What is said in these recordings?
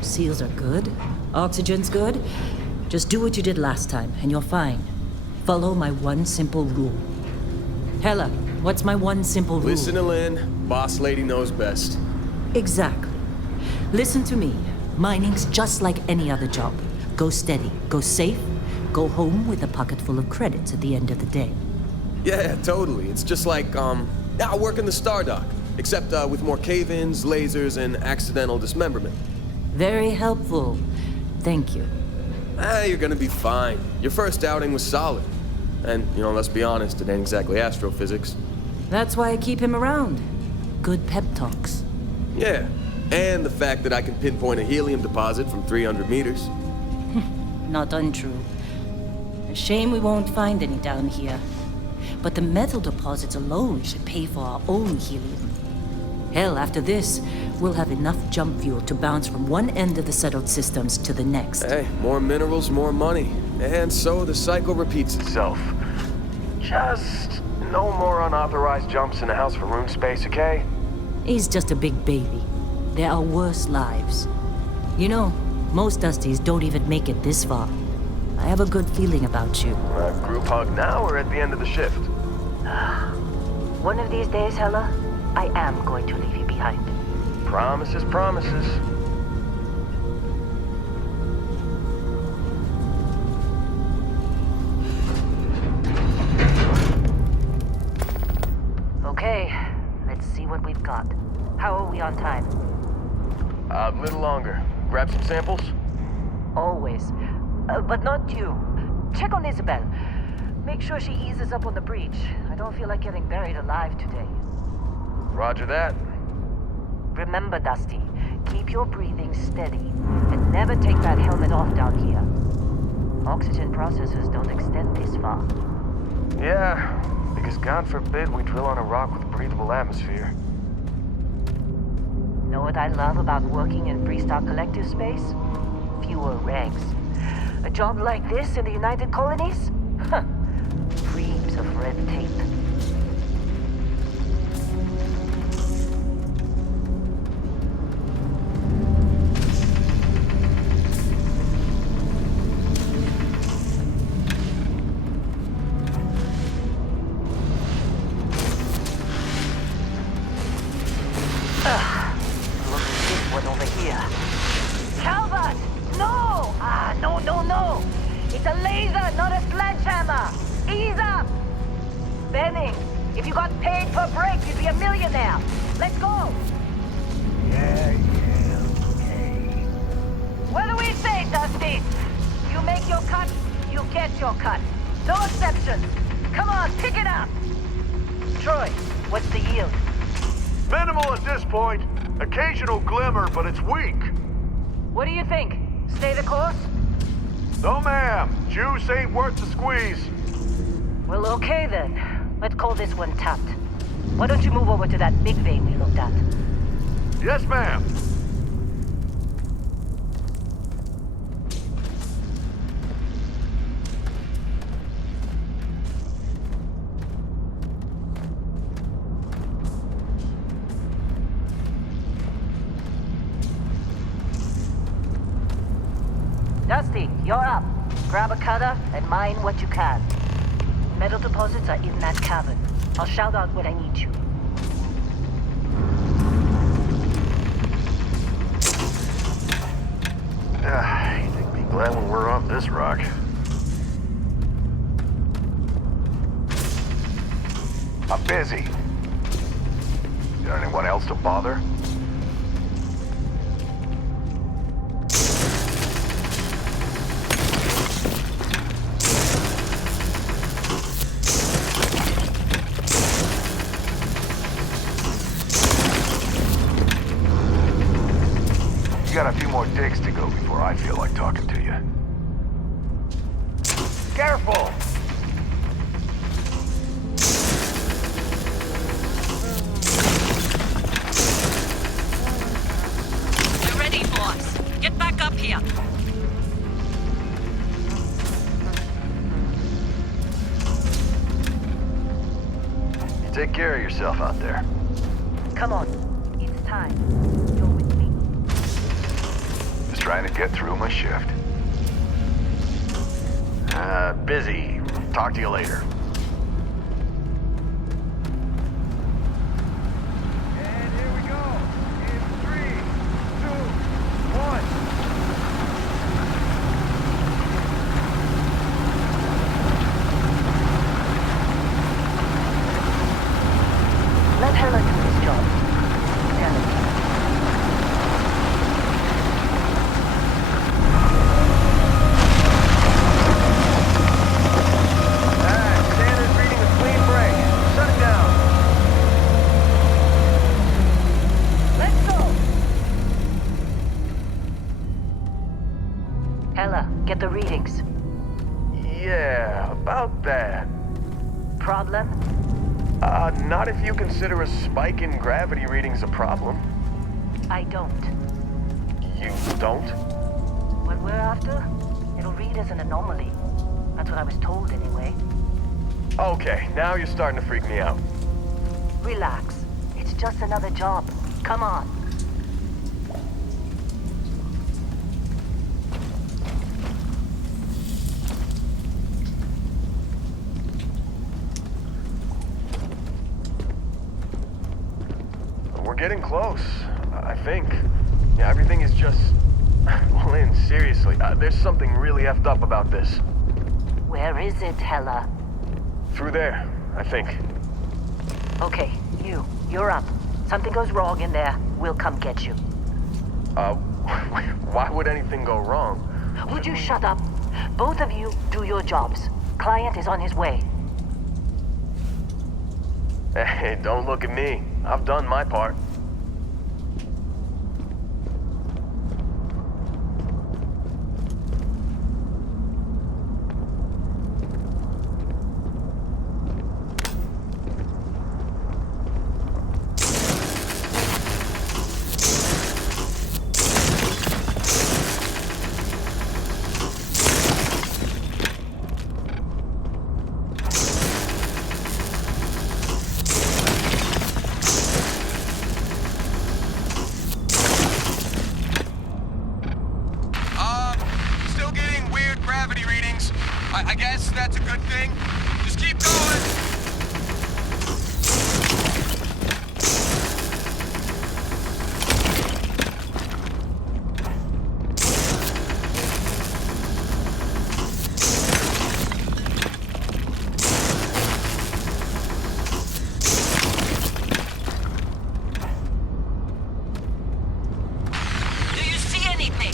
Seals are good. Oxygen's good. Just do what you did last time, and you're fine. Follow my one simple rule. Hella, what's my one simple rule? Listen to Lynn. Boss lady knows best. Exactly. Listen to me. Mining's just like any other job. Go steady, go safe, go home with a pocket full of credits at the end of the day. Yeah, totally. It's just like, now work in the Stardock. Except with more cave-ins, lasers, and accidental dismemberment. Very helpful. Thank you. You're gonna be fine. Your first outing was solid. And, let's be honest, it ain't exactly astrophysics. That's why I keep him around. Good pep talks. Yeah, and the fact that I can pinpoint a helium deposit from 300 meters. Not untrue. A shame we won't find any down here. But the metal deposits alone should pay for our own helium. Hell, after this, we'll have enough jump fuel to bounce from one end of the settled systems to the next. Hey, more minerals, more money. And so the cycle repeats itself. Just no more unauthorized jumps in the house for room space, okay? He's just a big baby. There are worse lives. Most Dusties don't even make it this far. I have a good feeling about you. Group hug now or at the end of the shift? One of these days, Hella, I am going to leave you behind. Promises, promises. Okay, let's see what we've got. How are we on time? A little longer. Grab some samples? Always. But not you. Check on Isabel. Make sure she eases up on the breach. I don't feel like getting buried alive today. Roger that. Remember, Dusty, keep your breathing steady and never take that helmet off down here. Oxygen processors don't extend this far. Yeah, because God forbid we drill on a rock with a breathable atmosphere. Know what I love about working in Freestock Collective space? Fewer regs. A job like this in the United Colonies? Huh. Reams of red tape. Look at this one over here. Calvert! No! No. It's a laser, not a sledgehammer. Ease up! Benning, if you got paid per break, you'd be a millionaire. Let's go! Yeah, okay. What do we say, Dusty? You make your cut, you get your cut. No exceptions. Come on, pick it up! Troy, what's the yield? Minimal at this point. Occasional glimmer, but it's weak. What do you think? Stay the course? No, ma'am. Juice ain't worth the squeeze. Well, okay then. Let's call this one tapped. Why don't you move over to that big vein we looked at? Yes, ma'am. Dusty, you're up. Grab a cutter and mine what you can. Metal deposits are in that cavern. I'll shout out when I need you. this rock. I'm busy. Got anyone else to bother? You got a few more digs to go before I feel like talking to you. Careful! We're ready, boss. Get back up here. You take care of yourself out there. Come on. It's time. You're with me. Just trying to get through my shift. Busy. Talk to you later. And here we go. In 3, 2, 1. Let Hella do his job. Hella. Standard reading a clean break. Shut it down. Let's go! Hella, get the readings. Yeah, about that. Problem? Not if you consider a spike in gravity readings a problem. I don't. You don't? What we're after? It'll read as an anomaly. That's what I was told anyway. Okay, now you're starting to freak me out. Relax. It's just another job. Come on. We're getting close, I think. Yeah, everything is just... Well, Lynn, seriously, there's something really effed up about this. Where is it, Hella? Through there, I think. Okay, you're up. Something goes wrong in there, we'll come get you. Why would anything go wrong? Would you shut up? Both of you do your jobs. Client is on his way. Hey, don't look at me. I've done my part. Still getting weird gravity readings. I guess that's a good thing. Just keep going. Do you see anything?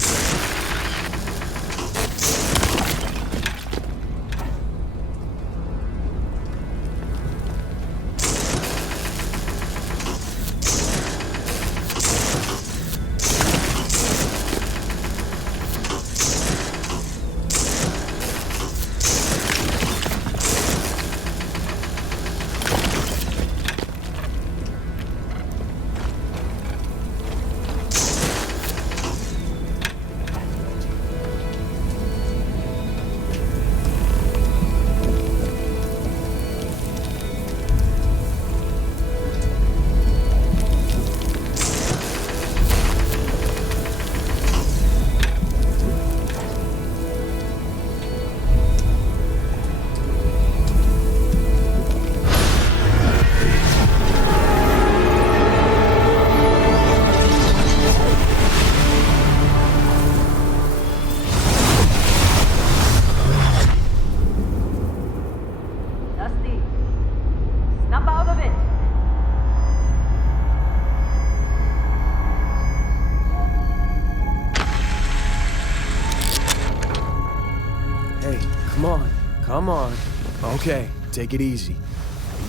Come on, come on. Okay, take it easy.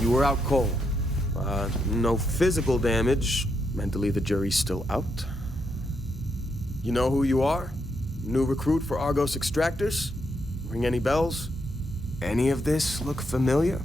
You were out cold. No physical damage. Mentally, the jury's still out. You know who you are? New recruit for Argos Extractors? Ring any bells? Any of this look familiar?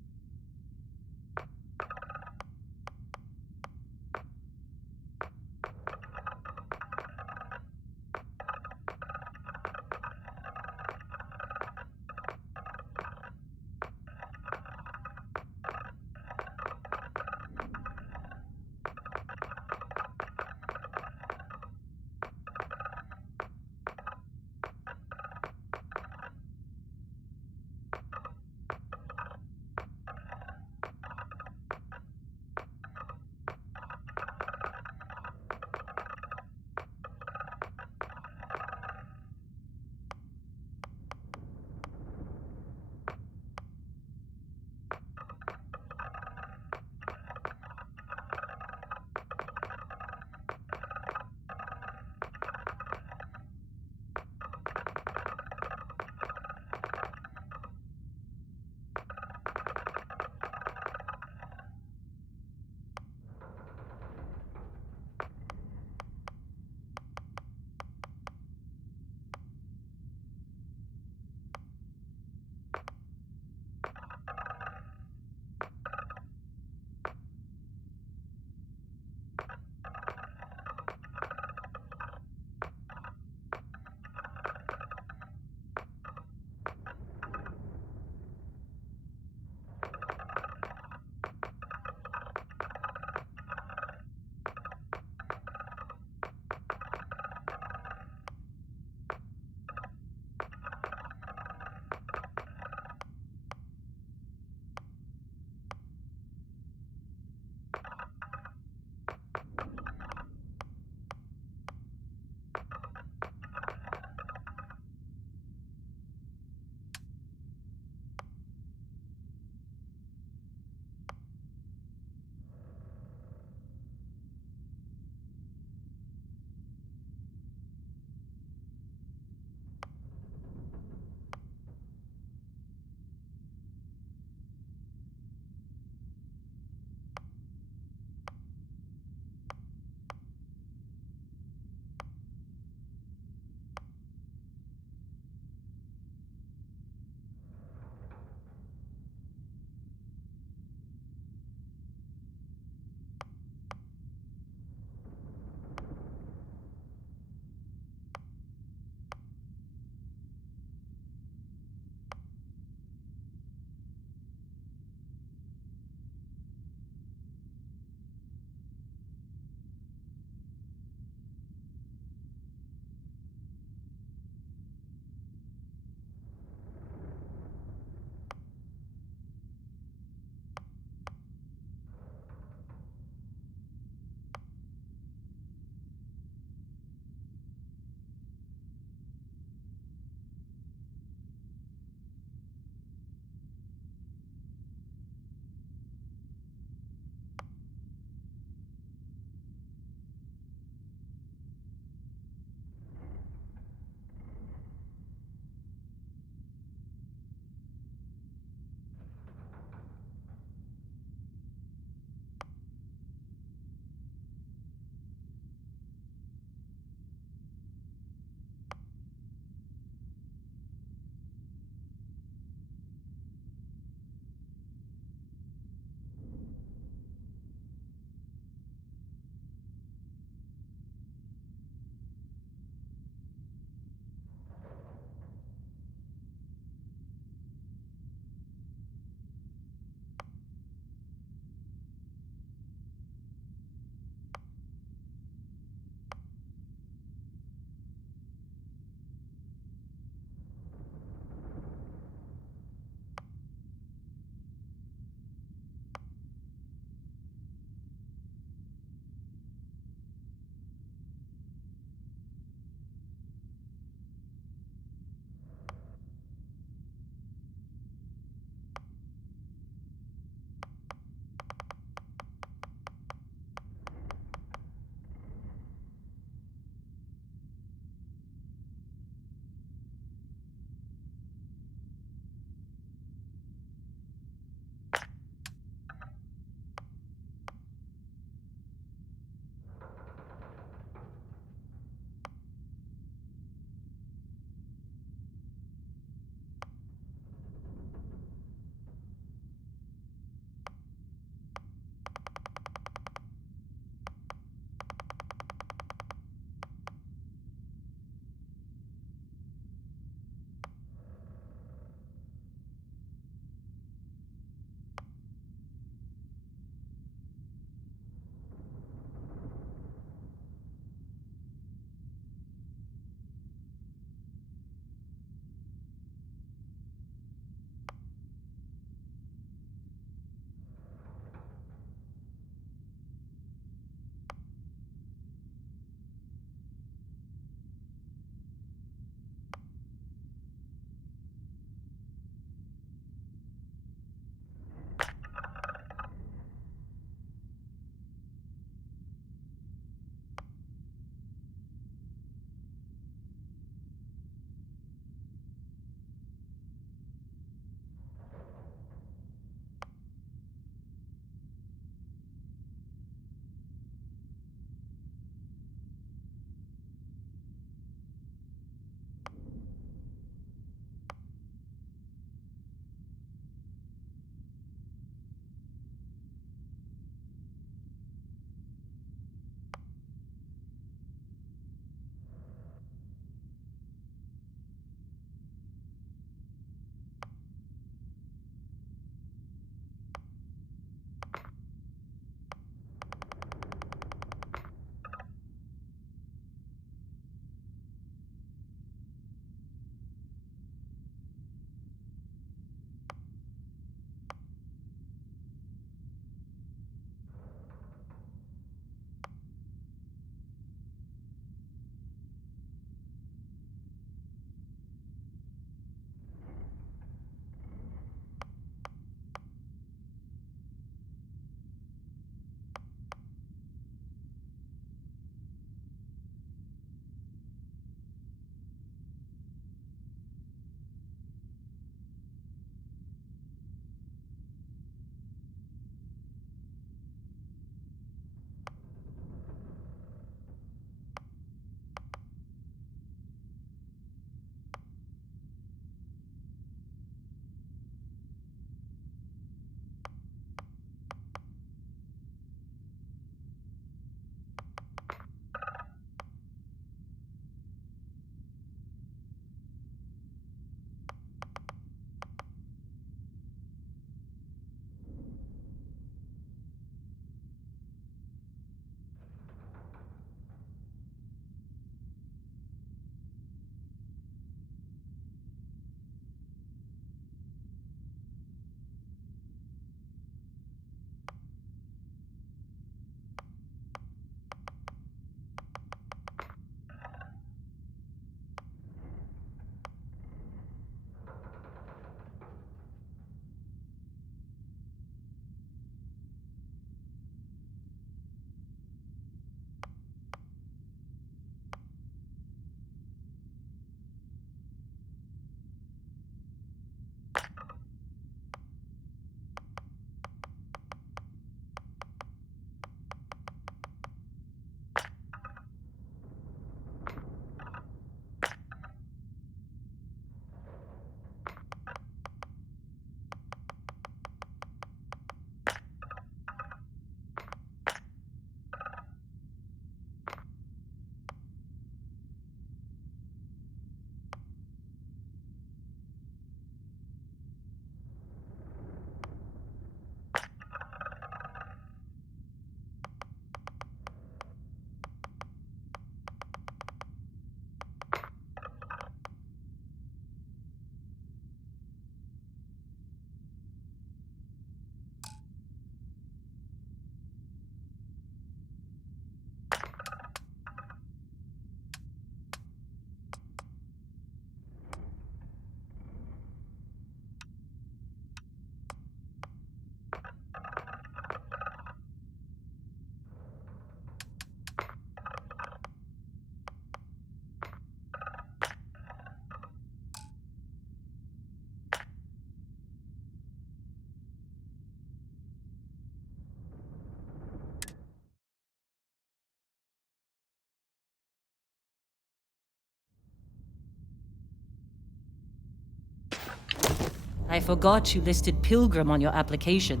I forgot you listed pilgrim on your application.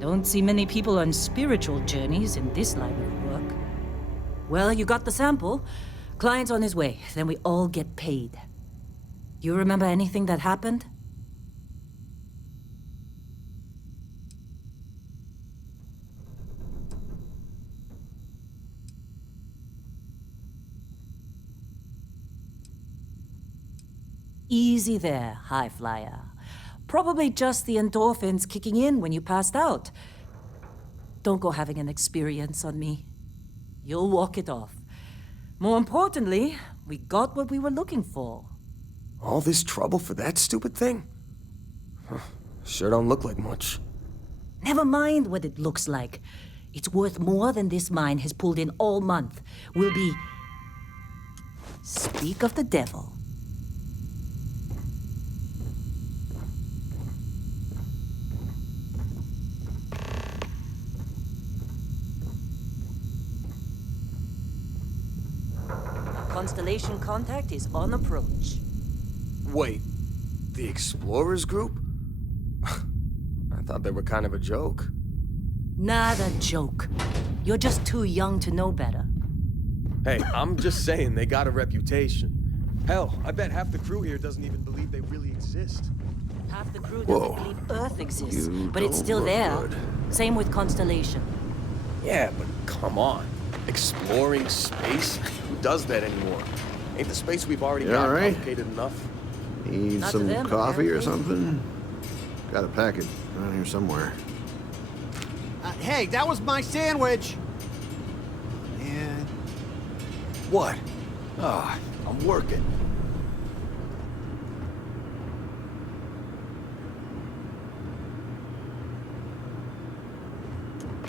Don't see many people on spiritual journeys in this line of work. Well, you got the sample. Client's on his way, then we all get paid. You remember anything that happened? Easy there, high flyer. Probably just the endorphins kicking in when you passed out. Don't go having an experience on me. You'll walk it off. More importantly, we got what we were looking for. All this trouble for that stupid thing? Huh, sure don't look like much. Never mind what it looks like. It's worth more than this mine has pulled in all month. We'll be... Speak of the devil. Constellation contact is on approach. Wait, the Explorers group? I thought they were kind of a joke. Not a joke. You're just too young to know better. Hey, I'm just saying they got a reputation. Hell, I bet half the crew here doesn't even believe they really exist. Half the crew doesn't believe Earth exists, but it's still there. Good. Same with Constellation. Yeah, but come on. Exploring space? Who does that anymore? Ain't the space we've already You got all right? complicated enough? Need Not to some them, coffee or apparently. something? Got a packet around here somewhere. Hey, that was my sandwich! Man. What? Ah, I'm working.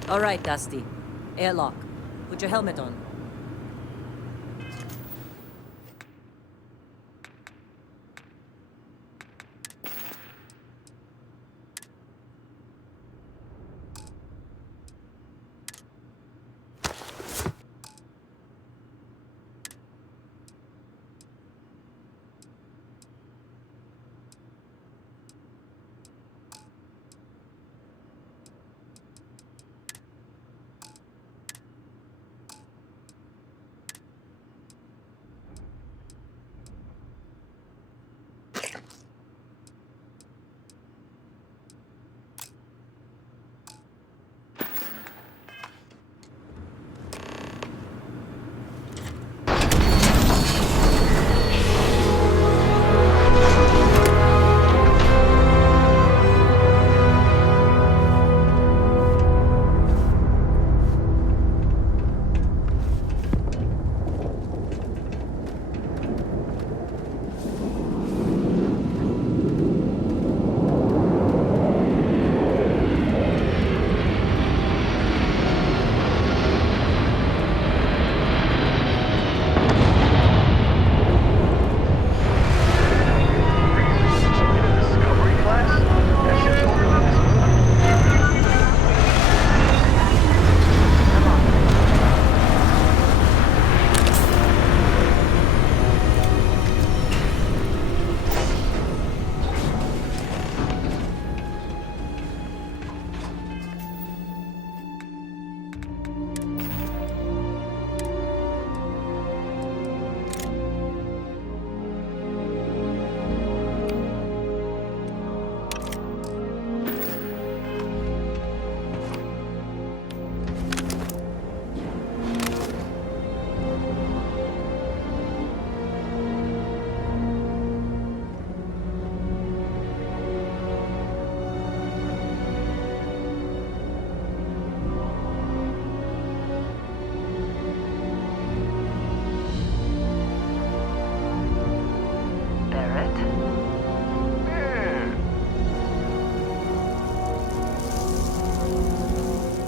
All right, Dusty. Airlock. Put your helmet on.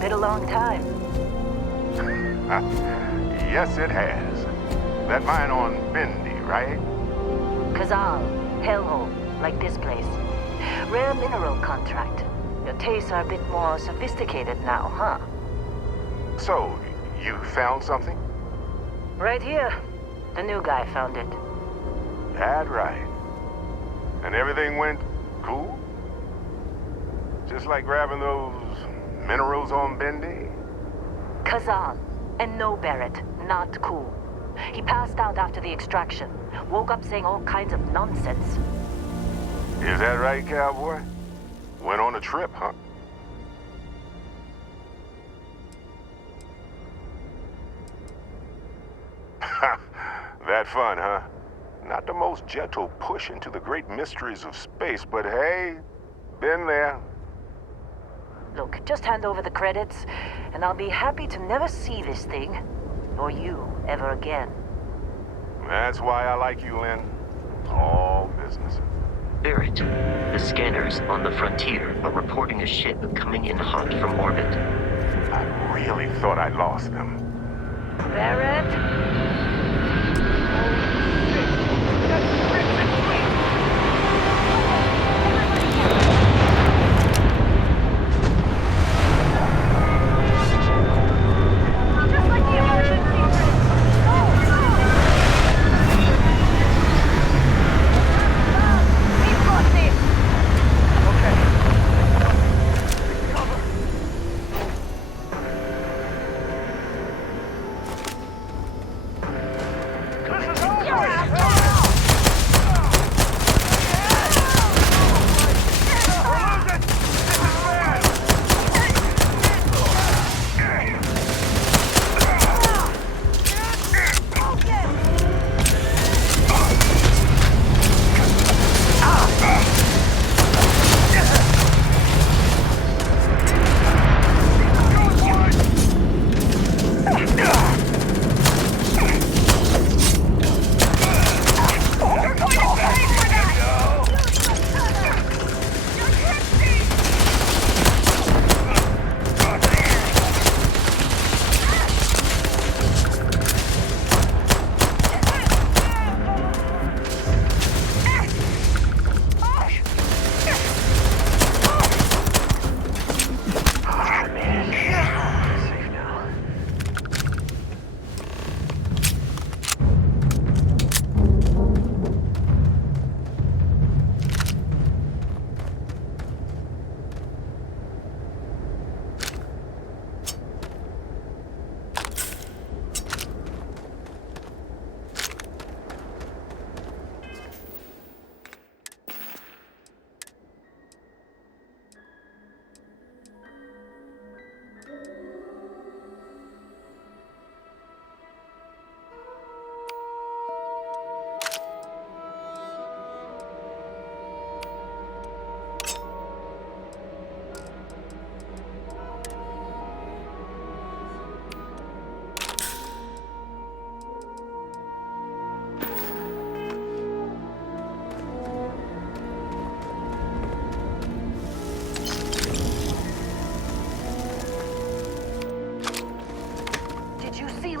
Been a long time. Yes, it has. That mine on Bendy, right? Kazal, hellhole, like this place. Rare mineral contract. Your tastes are a bit more sophisticated now, huh? So, you found something? Right here. The new guy found it. That right. And everything went cool? Just like grabbing those minerals on Bendy? Kazal. And no, Barrett, not cool. He passed out after the extraction. Woke up saying all kinds of nonsense. Is that right, cowboy? Went on a trip, huh? That fun, huh? Not the most gentle push into the great mysteries of space, but hey, been there. Look, just hand over the credits, and I'll be happy to never see this thing, or you, ever again. That's why I like you, Lynn. All business. Barrett, the scanners on the frontier are reporting a ship coming in hot from orbit. I really thought I lost them. Barrett?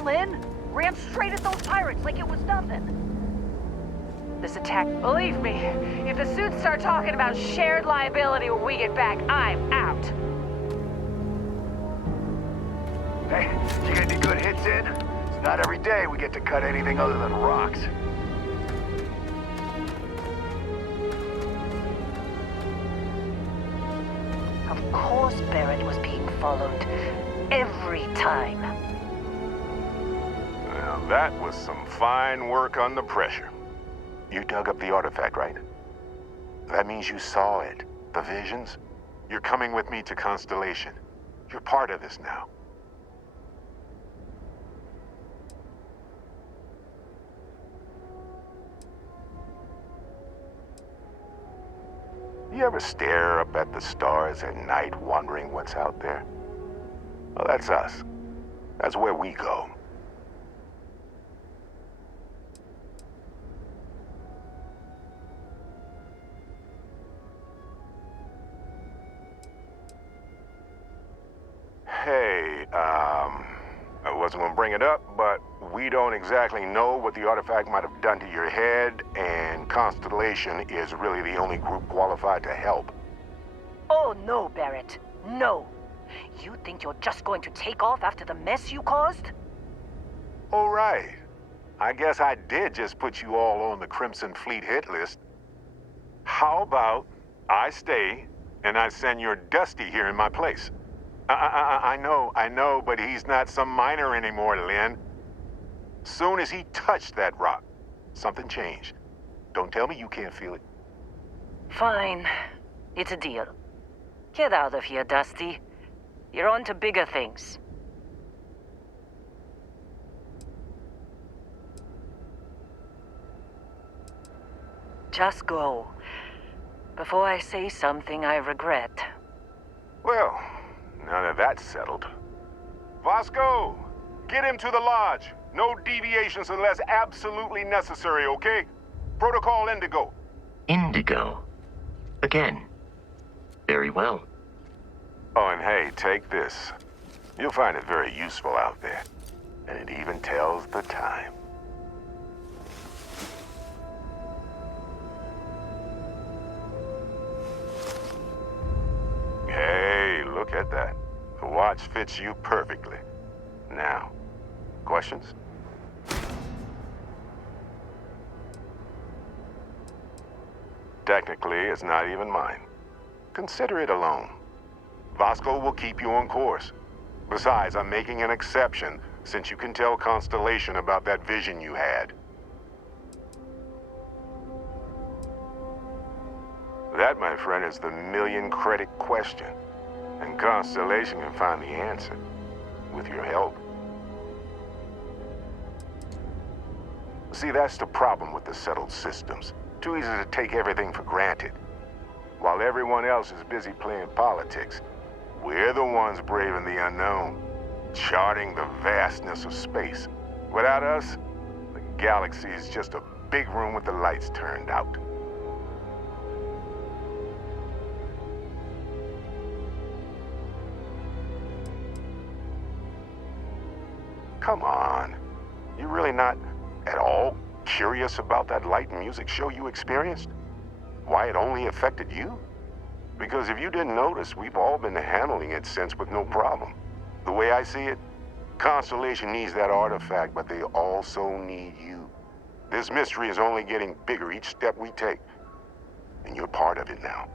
Lynn? Ran straight at those pirates like it was nothing. This attack... Believe me, if the suits start talking about shared liability when we get back, I'm out. Hey, you get any good hits in? It's not every day we get to cut anything other than rocks. Of course Barrett was being followed. Every time. Well, that was some fine work under pressure. You dug up the artifact, right? That means you saw it. The visions? You're coming with me to Constellation. You're part of this now. You ever stare up at the stars at night wondering what's out there? Well, that's us. That's where we go. Hey, I wasn't gonna bring it up, but we don't exactly know what the artifact might have done to your head, and Constellation is really the only group qualified to help. Oh, no, Barrett. No. You think you're just going to take off after the mess you caused? All right. I guess I did just put you all on the Crimson Fleet hit list. How about I stay, and I send your Dusty here in my place. I know, but he's not some miner anymore, Lynn. Soon as he touched that rock, something changed. Don't tell me you can't feel it. Fine. It's a deal. Get out of here, Dusty. You're on to bigger things. Just go. Before I say something I regret. Well, now that that's settled. Vasco, get him to the lodge. No deviations unless absolutely necessary, okay? Protocol Indigo. Indigo. Again. Very well. Oh, and hey, take this. You'll find it very useful out there. And it even tells the time. Hey, look at that. The watch fits you perfectly. Now, questions? Technically, it's not even mine. Consider it a loan. Vasco will keep you on course. Besides, I'm making an exception since you can tell Constellation about that vision you had. That, my friend, is the million-credit question. And Constellation can find the answer. With your help. See, that's the problem with the settled systems. Too easy to take everything for granted. While everyone else is busy playing politics, we're the ones braving the unknown, charting the vastness of space. Without us, the galaxy is just a big room with the lights turned out. Come on. You really not at all curious about that light and music show you experienced? Why it only affected you? Because if you didn't notice, we've all been handling it since with no problem. The way I see it, Constellation needs that artifact, but they also need you. This mystery is only getting bigger each step we take, and you're part of it now.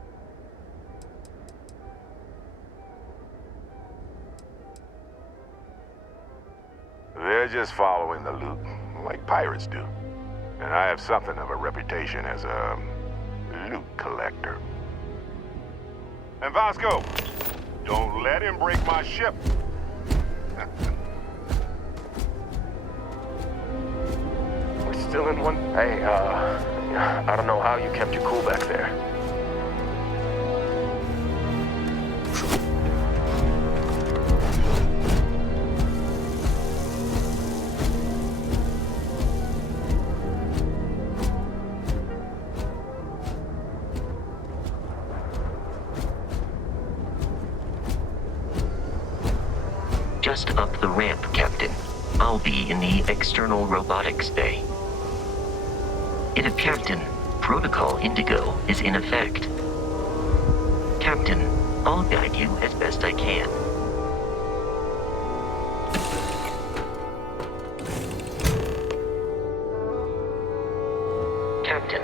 They're just following the loot, like pirates do. And I have something of a reputation as a loot collector. And Vasco, don't let him break my ship. We're still in one. Hey, I don't know how you kept your cool back there. Just up the ramp, Captain. I'll be in the external robotics bay. Captain, Protocol Indigo is in effect. Captain, I'll guide you as best I can. Captain,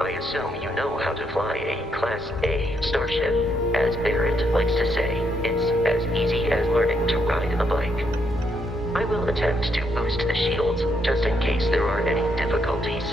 I assume you know how to fly a Class A starship. As Barrett likes to say, it's as easy as learning to ride a bike. I will attempt to boost the shields, just in case there are any difficulties.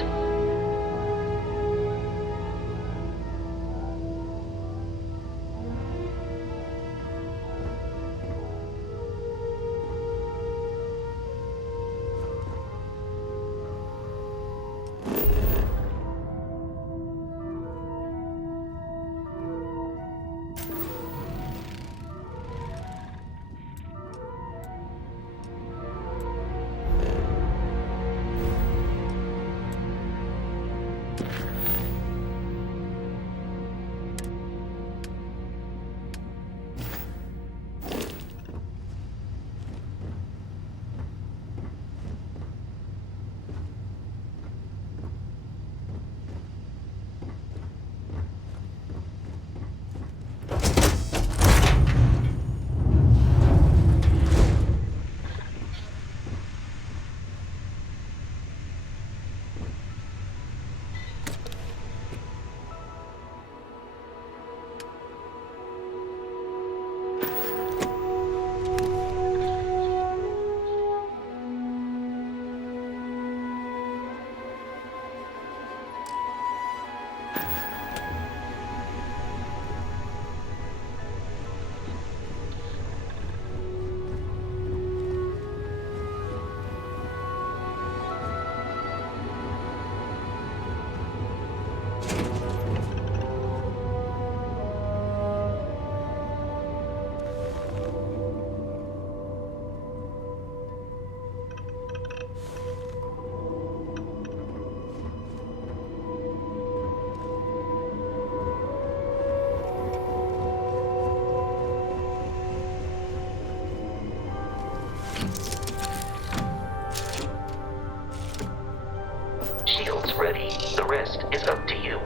Shield's ready. The rest is up to you.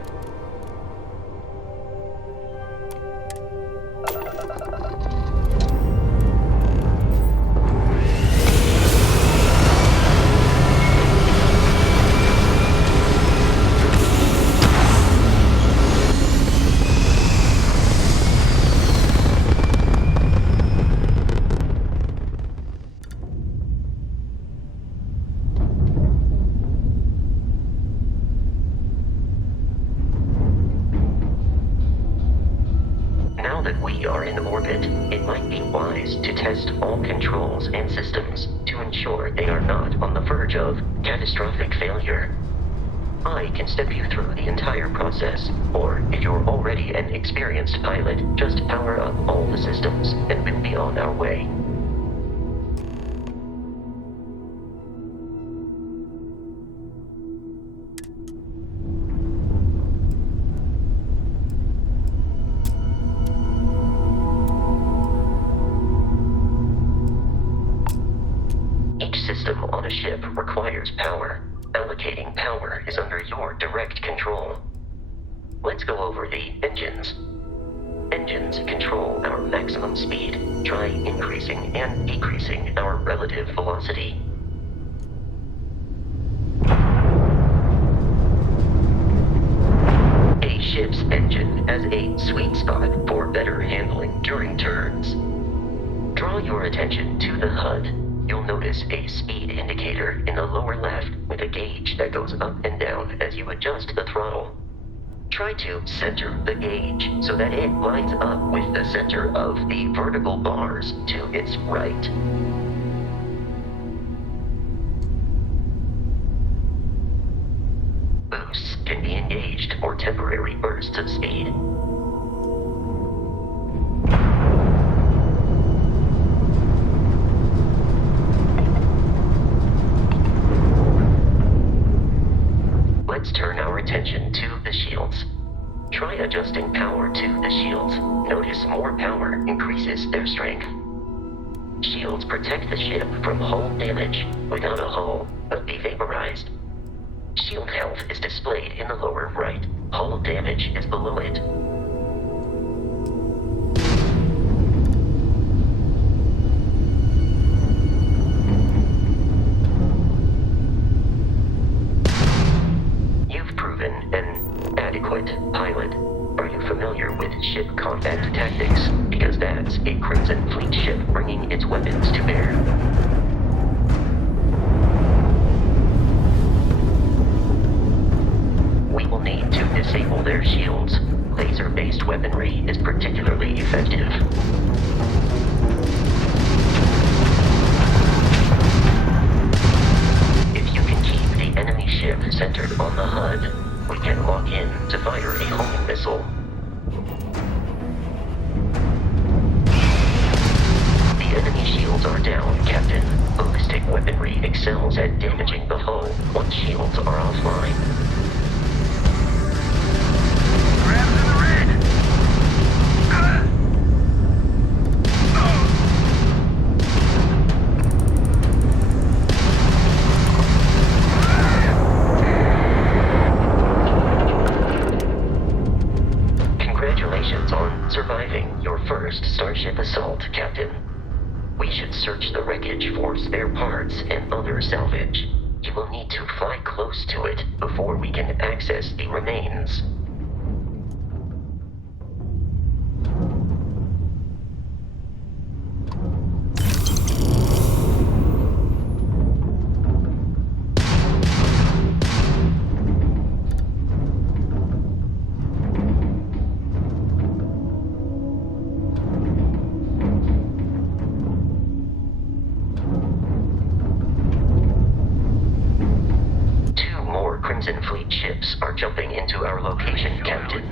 Now that we are in orbit, it might be wise to test all controls and systems to ensure they are not on the verge of catastrophic failure. I can step you through the entire process, or if you're already an experienced pilot, just power up all the systems and we'll be on our way. Each system on a ship requires power. Allocating power is under your direct control. Let's go over the engines. Engines control our maximum speed. Try increasing and decreasing our relative velocity. A ship's engine has a sweet spot for better handling during turns. Draw your attention to the HUD. You'll notice a speed indicator in the lower left with a gauge that goes up and down as you adjust the throttle. Try to center the gauge so that it lines up with the center of the vertical bars to its right. Boosts can be engaged for temporary bursts of speed. Let's turn our attention to the shields. Try adjusting power to the shields. Notice more power increases their strength. Shields protect the ship from hull damage. Without a hull, but be vaporized. Shield health is displayed in the lower right. Hull damage is below it. An adequate pilot. Are you familiar with ship combat tactics? Because that's a Crimson Fleet ship bringing its weapons to bear. We will need to disable their shields. Laser-based weaponry is particularly effective. If you can keep the enemy ship centered on the HUD, we can lock in to fire a homing missile. The enemy shields are down, Captain. Ballistic weaponry excels at damaging the hull once shields are offline. Grab to the red! Congratulations on surviving your first Starship assault, Captain. We should search the wreckage for spare parts and other salvage. You will need to fly close to it before we can access the remains. Crimson Fleet ships are jumping into our location, Captain.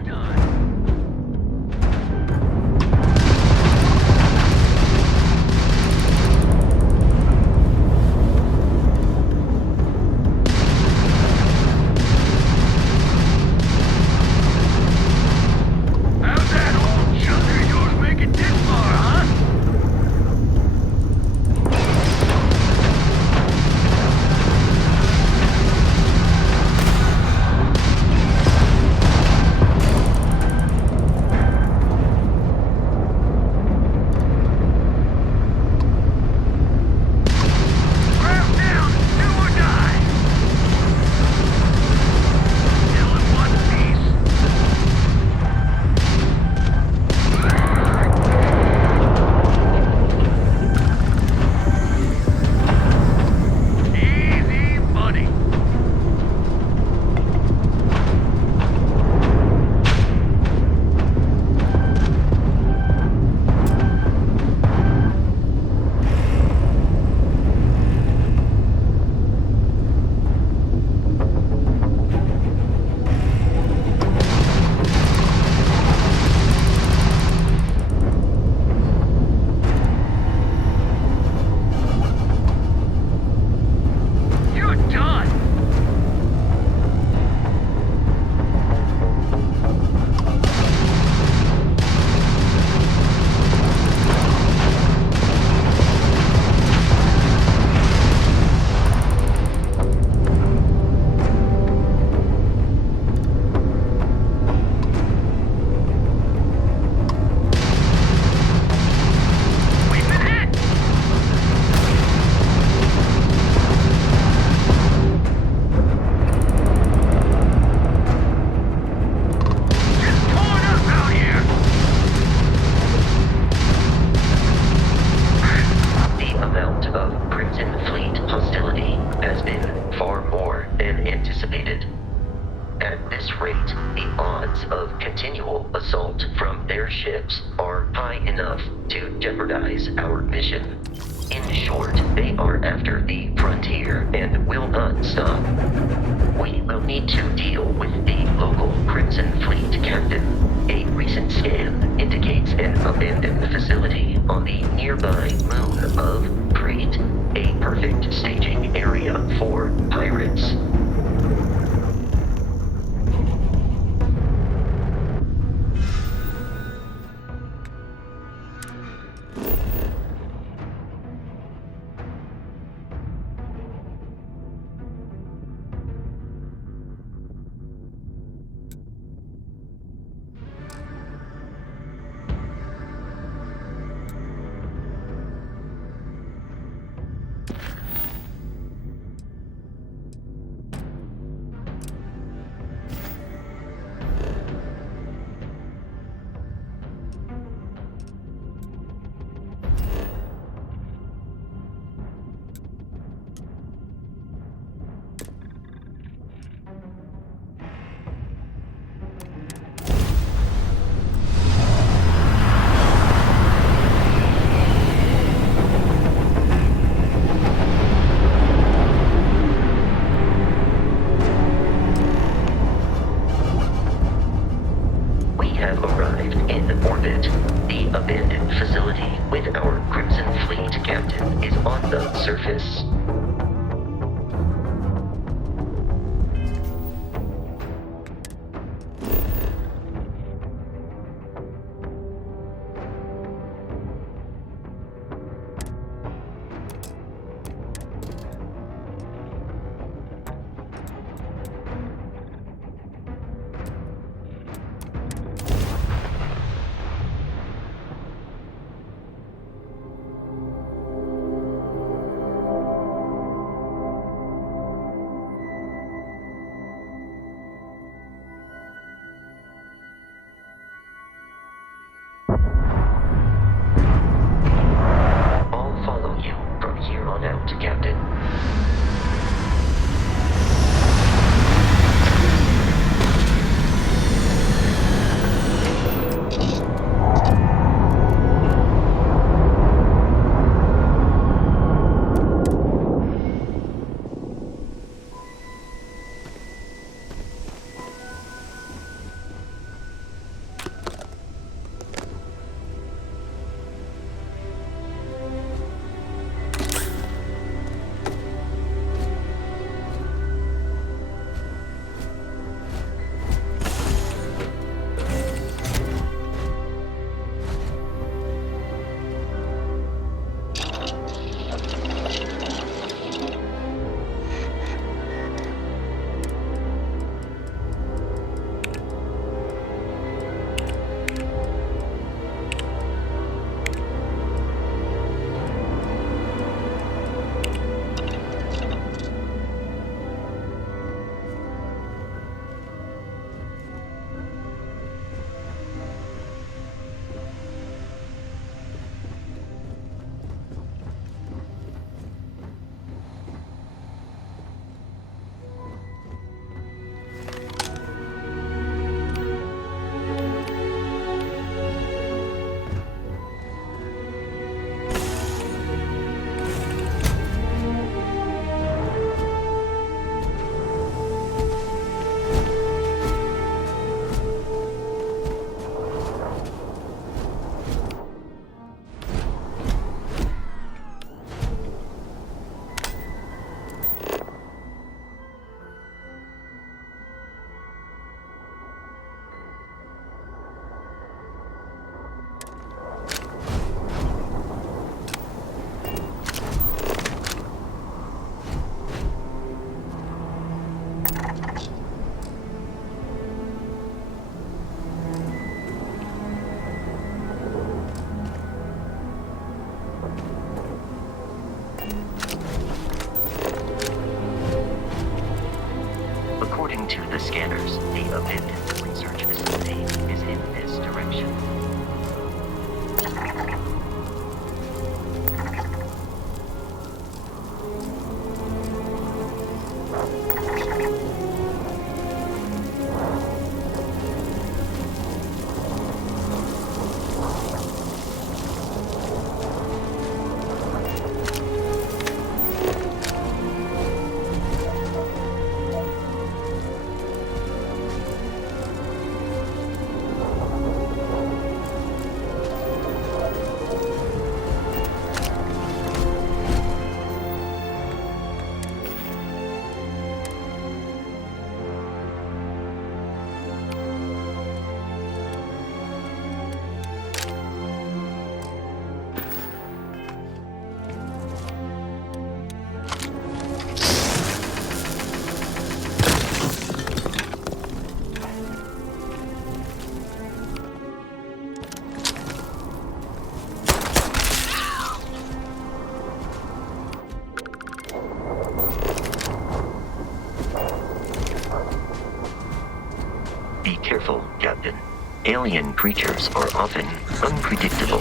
How's that old chunker of yours make it this far, huh? Craft down, do or die. Still in one piece. Easy money. You're done. We've been hit. Just torn up out here. The amount of Crimson Fleet hostility has been far more than anticipated. At this rate, the odds of continual assault from their ships are high enough to jeopardize our mission. In short, they are after the frontier and will not stop. We will need to deal with the local Crimson Fleet captain. A recent scan indicates an abandoned facility on the nearby moon of Crete, a perfect staging area for pirates. We have arrived in orbit. The abandoned facility with our Crimson Fleet captain is on the surface. According to the scanners, the abandoned research facility is in this direction. Be careful, Captain. Alien creatures are often unpredictable.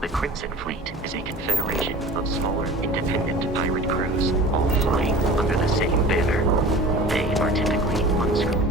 The Crimson Fleet is a confederation of smaller, independent pirate crews, all flying under the same banner. They are typically unscrupulous.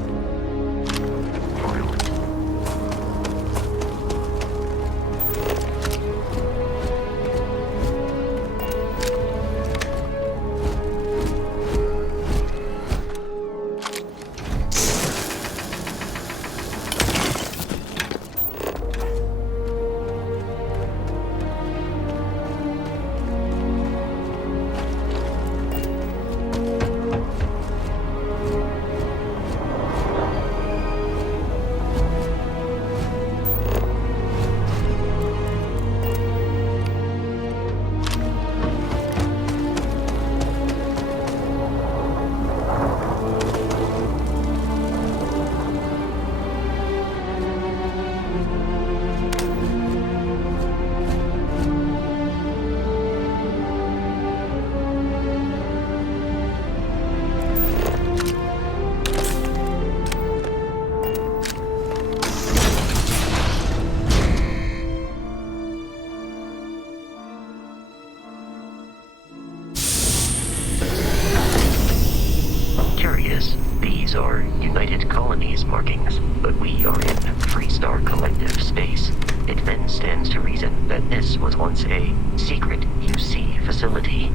are United Colonies markings, but we are in Freestar Collective space. It then stands to reason that this was once a secret UC facility.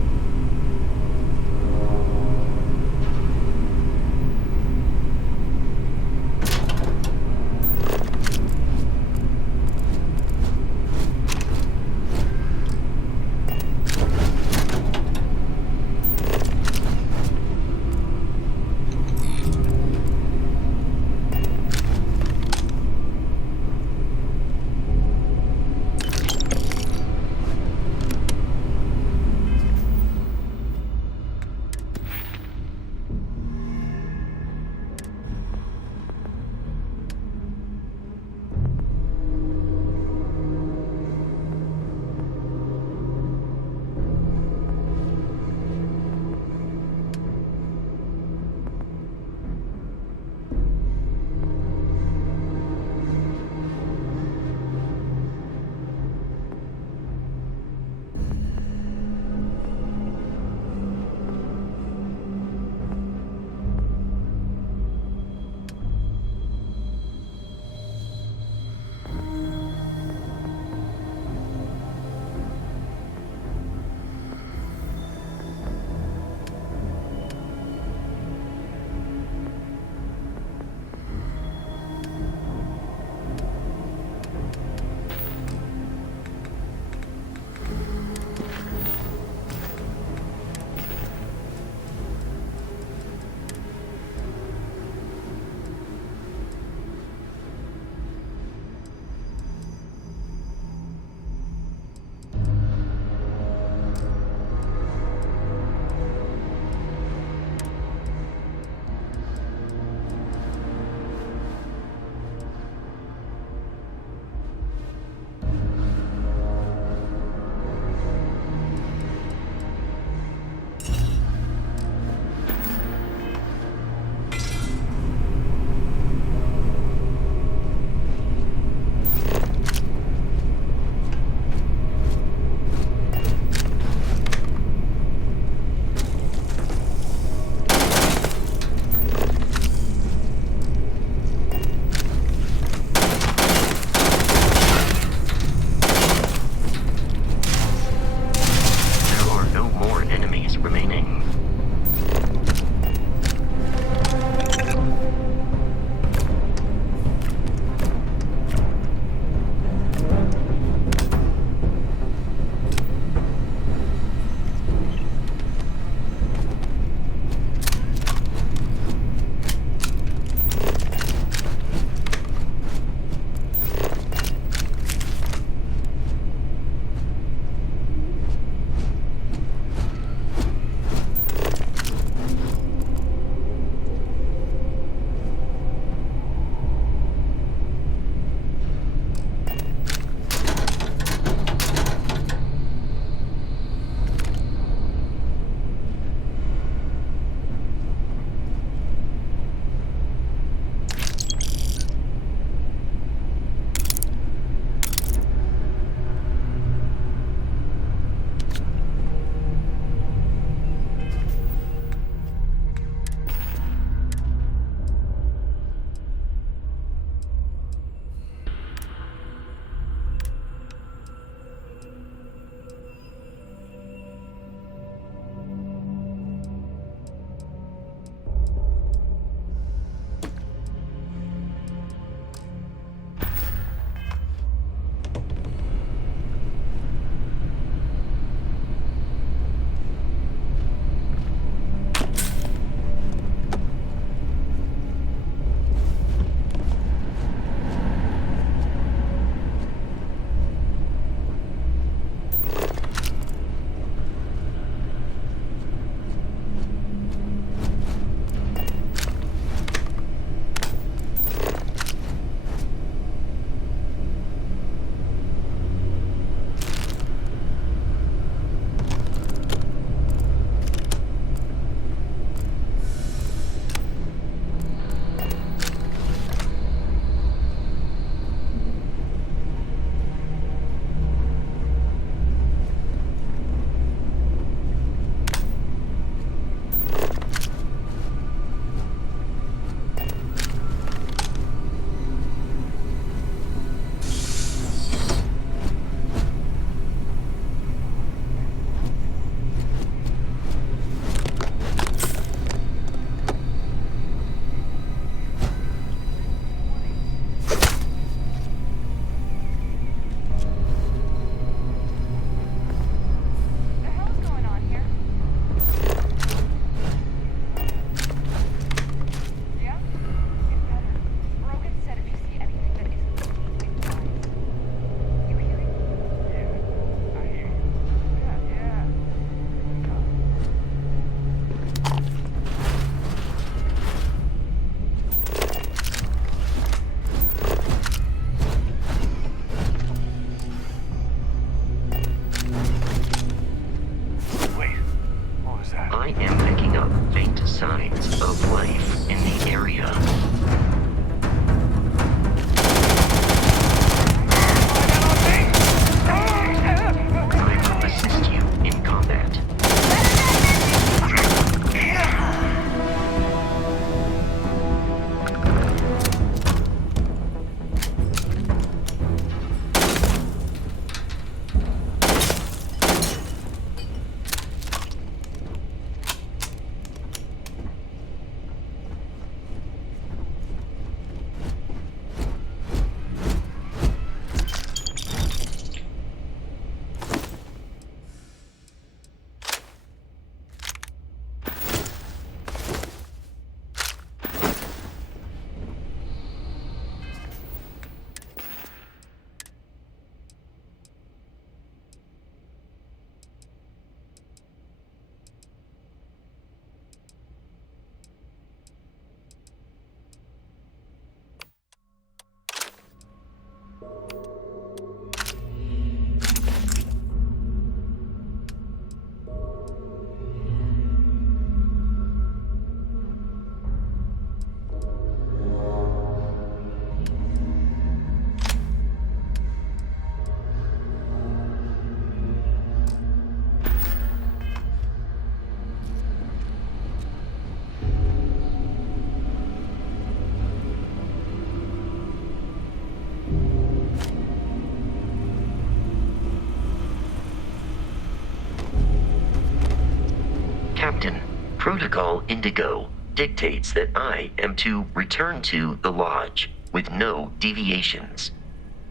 Protocol Indigo dictates that I am to return to the Lodge with no deviations.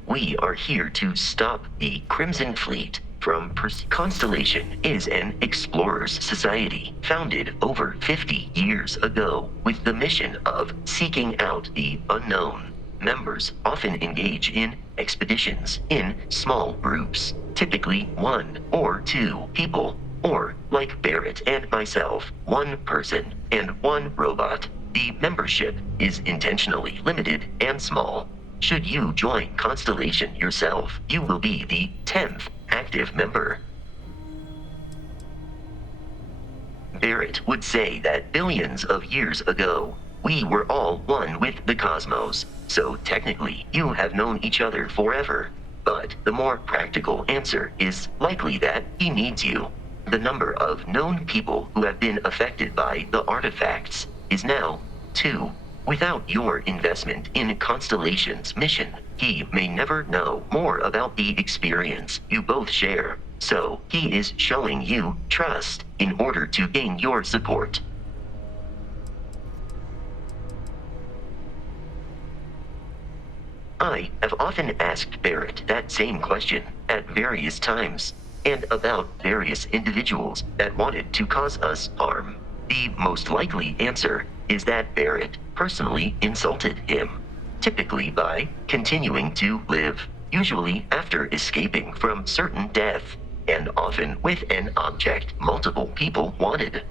We are here to stop the Crimson Fleet from Constellation is an explorers society founded over 50 years ago with the mission of seeking out the unknown. Members often engage in expeditions in small groups, typically 1 or 2 people, or, like Barrett and myself, 1 person and 1 robot. The membership is intentionally limited and small. Should you join Constellation yourself, you will be the 10th active member. Barrett would say that billions of years ago, we were all one with the cosmos, so technically you have known each other forever. But the more practical answer is likely that he needs you. The number of known people who have been affected by the artifacts is now 2. Without your investment in Constellation's mission, he may never know more about the experience you both share. So, he is showing you trust in order to gain your support. I have often asked Barrett that same question at various times, and about various individuals that wanted to cause us harm. The most likely answer is that Barrett personally insulted him, typically by continuing to live, usually after escaping from certain death, and often with an object multiple people wanted.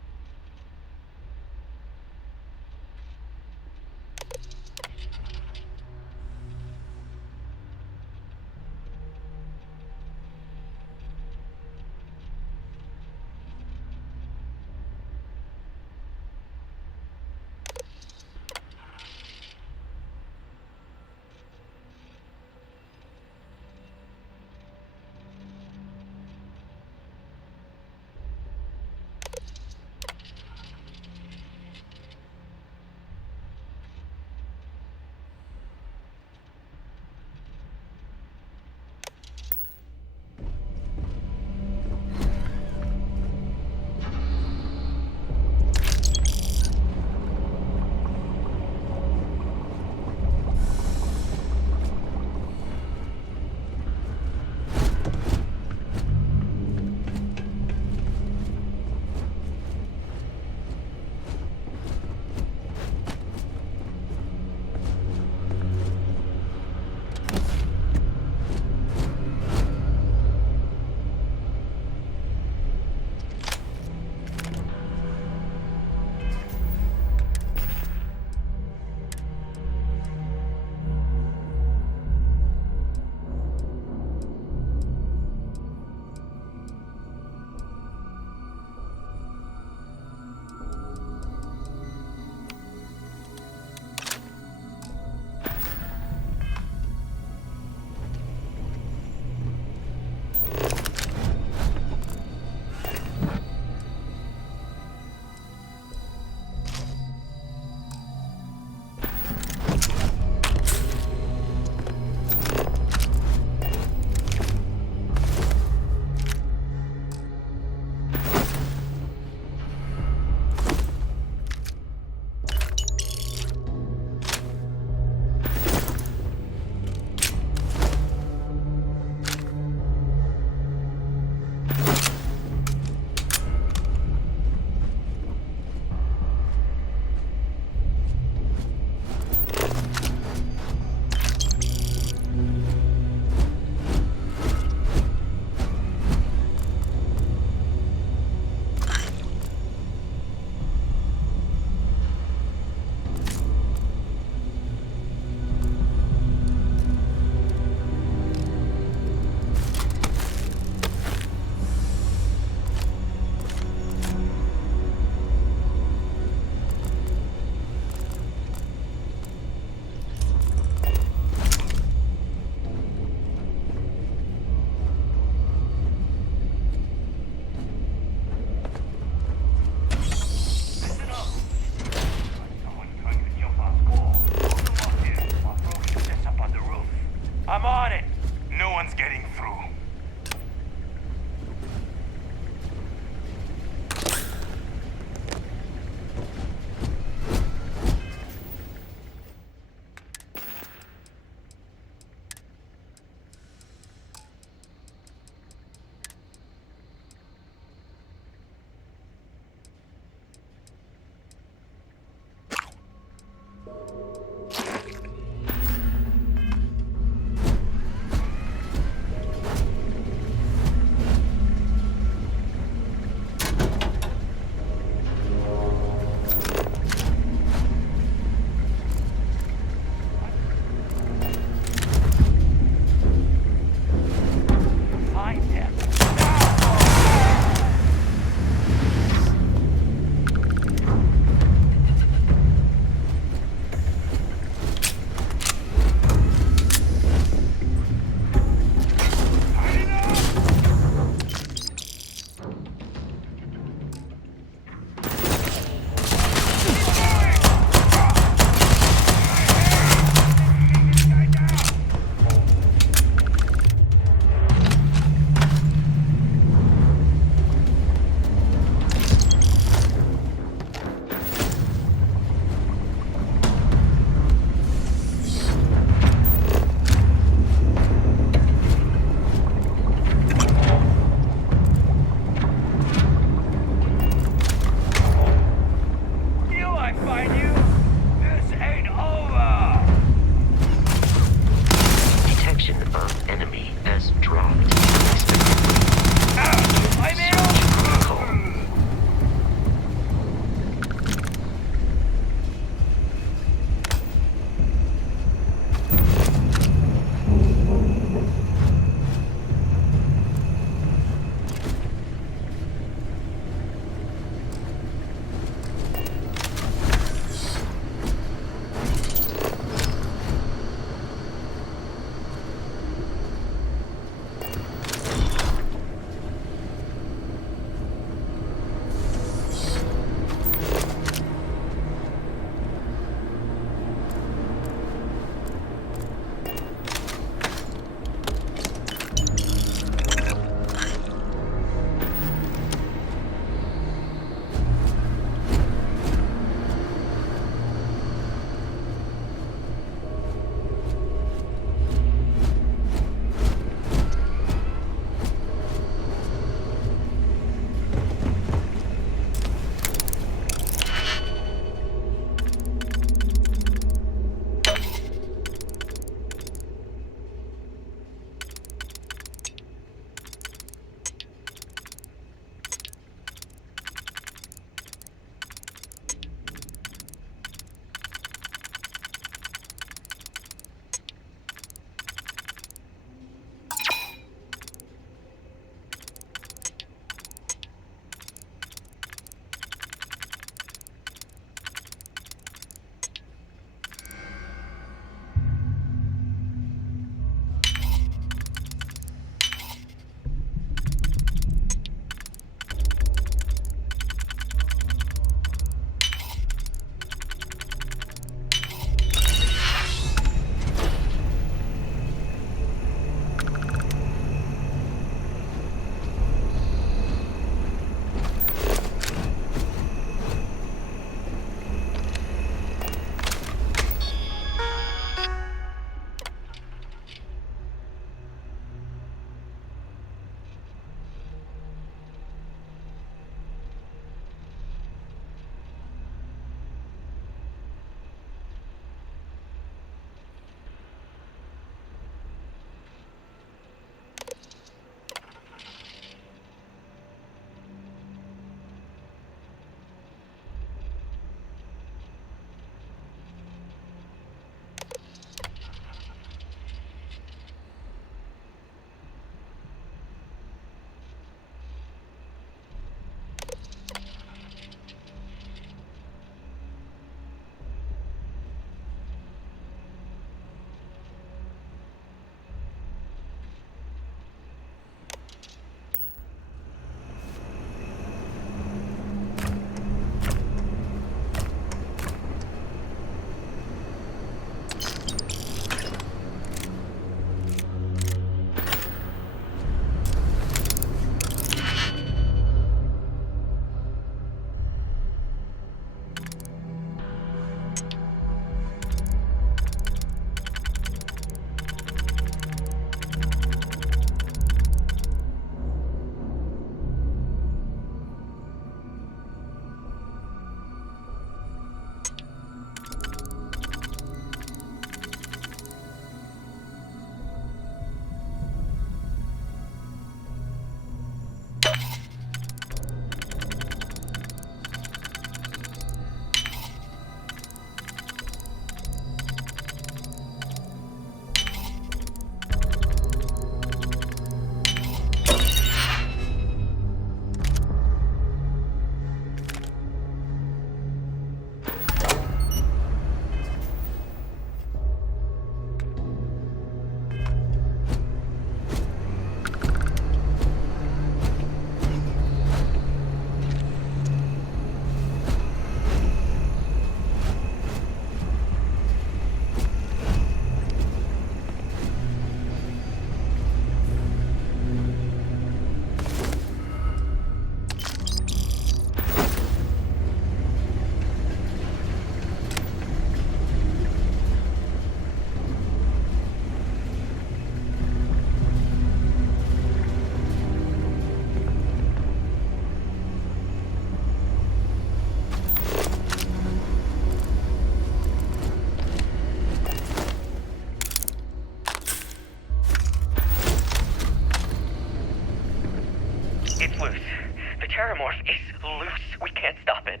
The terramorph is loose. We can't stop it.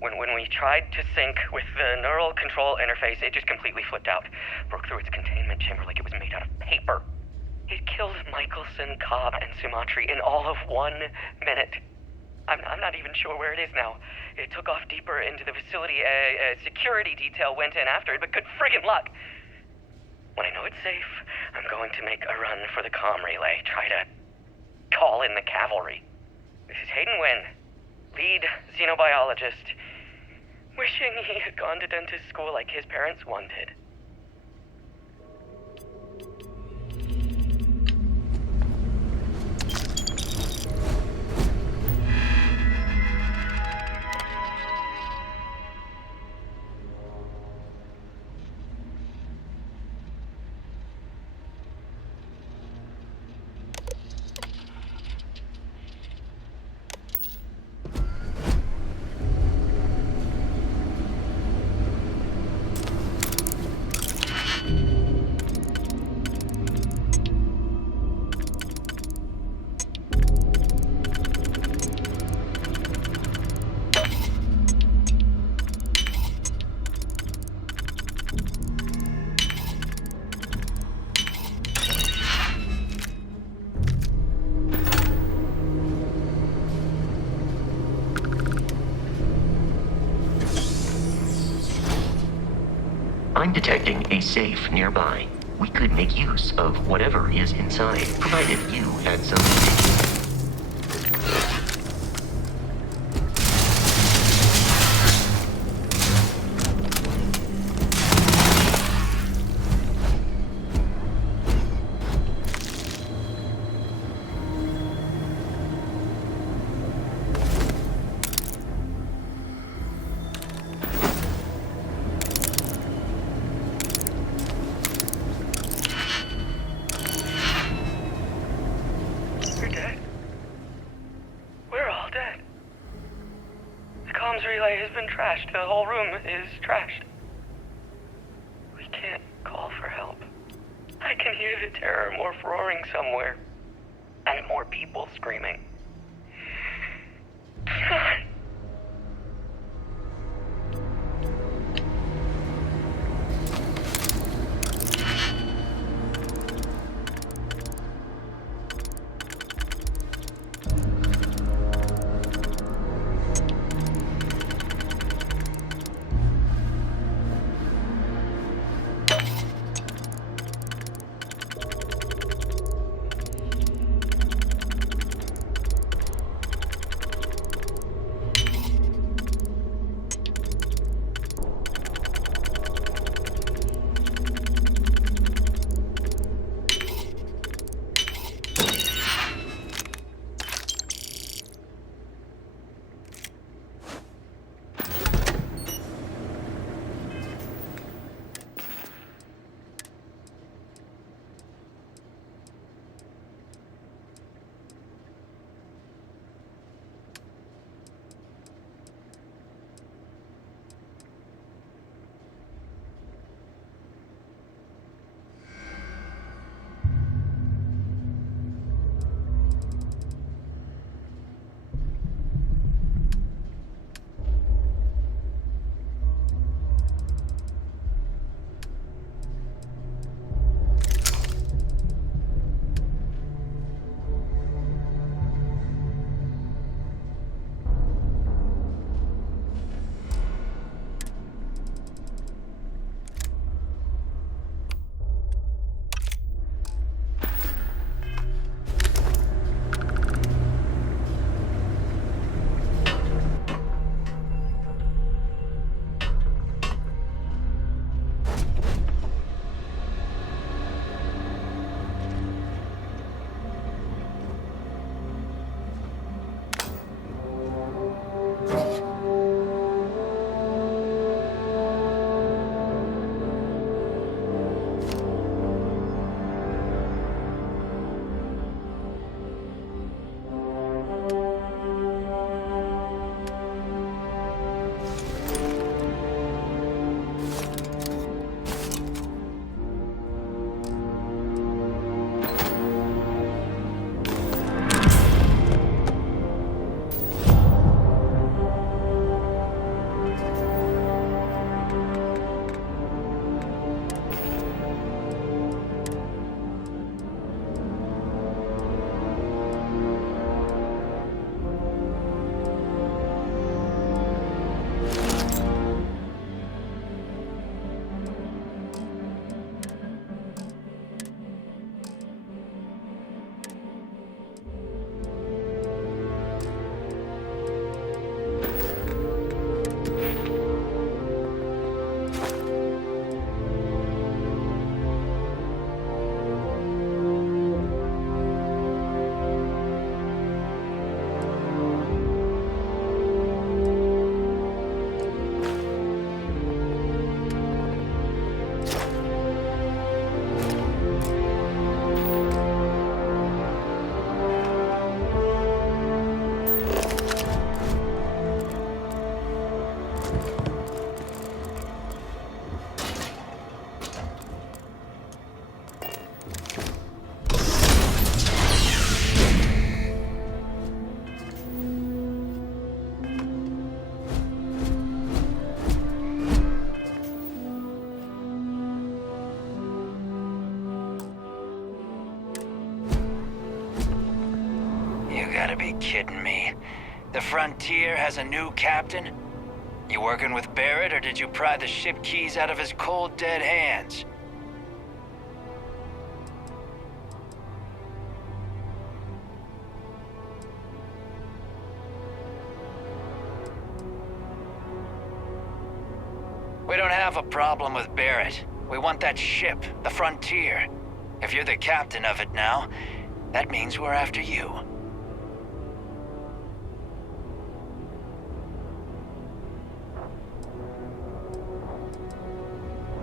When we tried to sync with the neural control interface, it just completely flipped out. Broke through its containment chamber like it was made out of paper. It killed Michelson, Cobb, and Sumatri in all of 1 minute. I'm not even sure where it is now. It took off deeper into the facility. A security detail went in after it, but good friggin' luck. When I know it's safe, I'm going to make a run for the comm relay. Try to call in the cavalry. This is Hayden Wynn, lead xenobiologist. Wishing he had gone to dentist school like his parents wanted. I'm detecting a safe nearby. We could make use of whatever is inside, provided you had some. You're dead. We're all dead. The comms relay has been trashed. The whole room is trashed. We can't call for help. I can hear the terramorph roaring somewhere. And more people screaming. God. kidding me. The Frontier has a new captain? You working with Barrett, or did you pry the ship keys out of his cold, dead hands? We don't have a problem with Barrett. We want that ship, the Frontier. If you're the captain of it now, that means we're after you.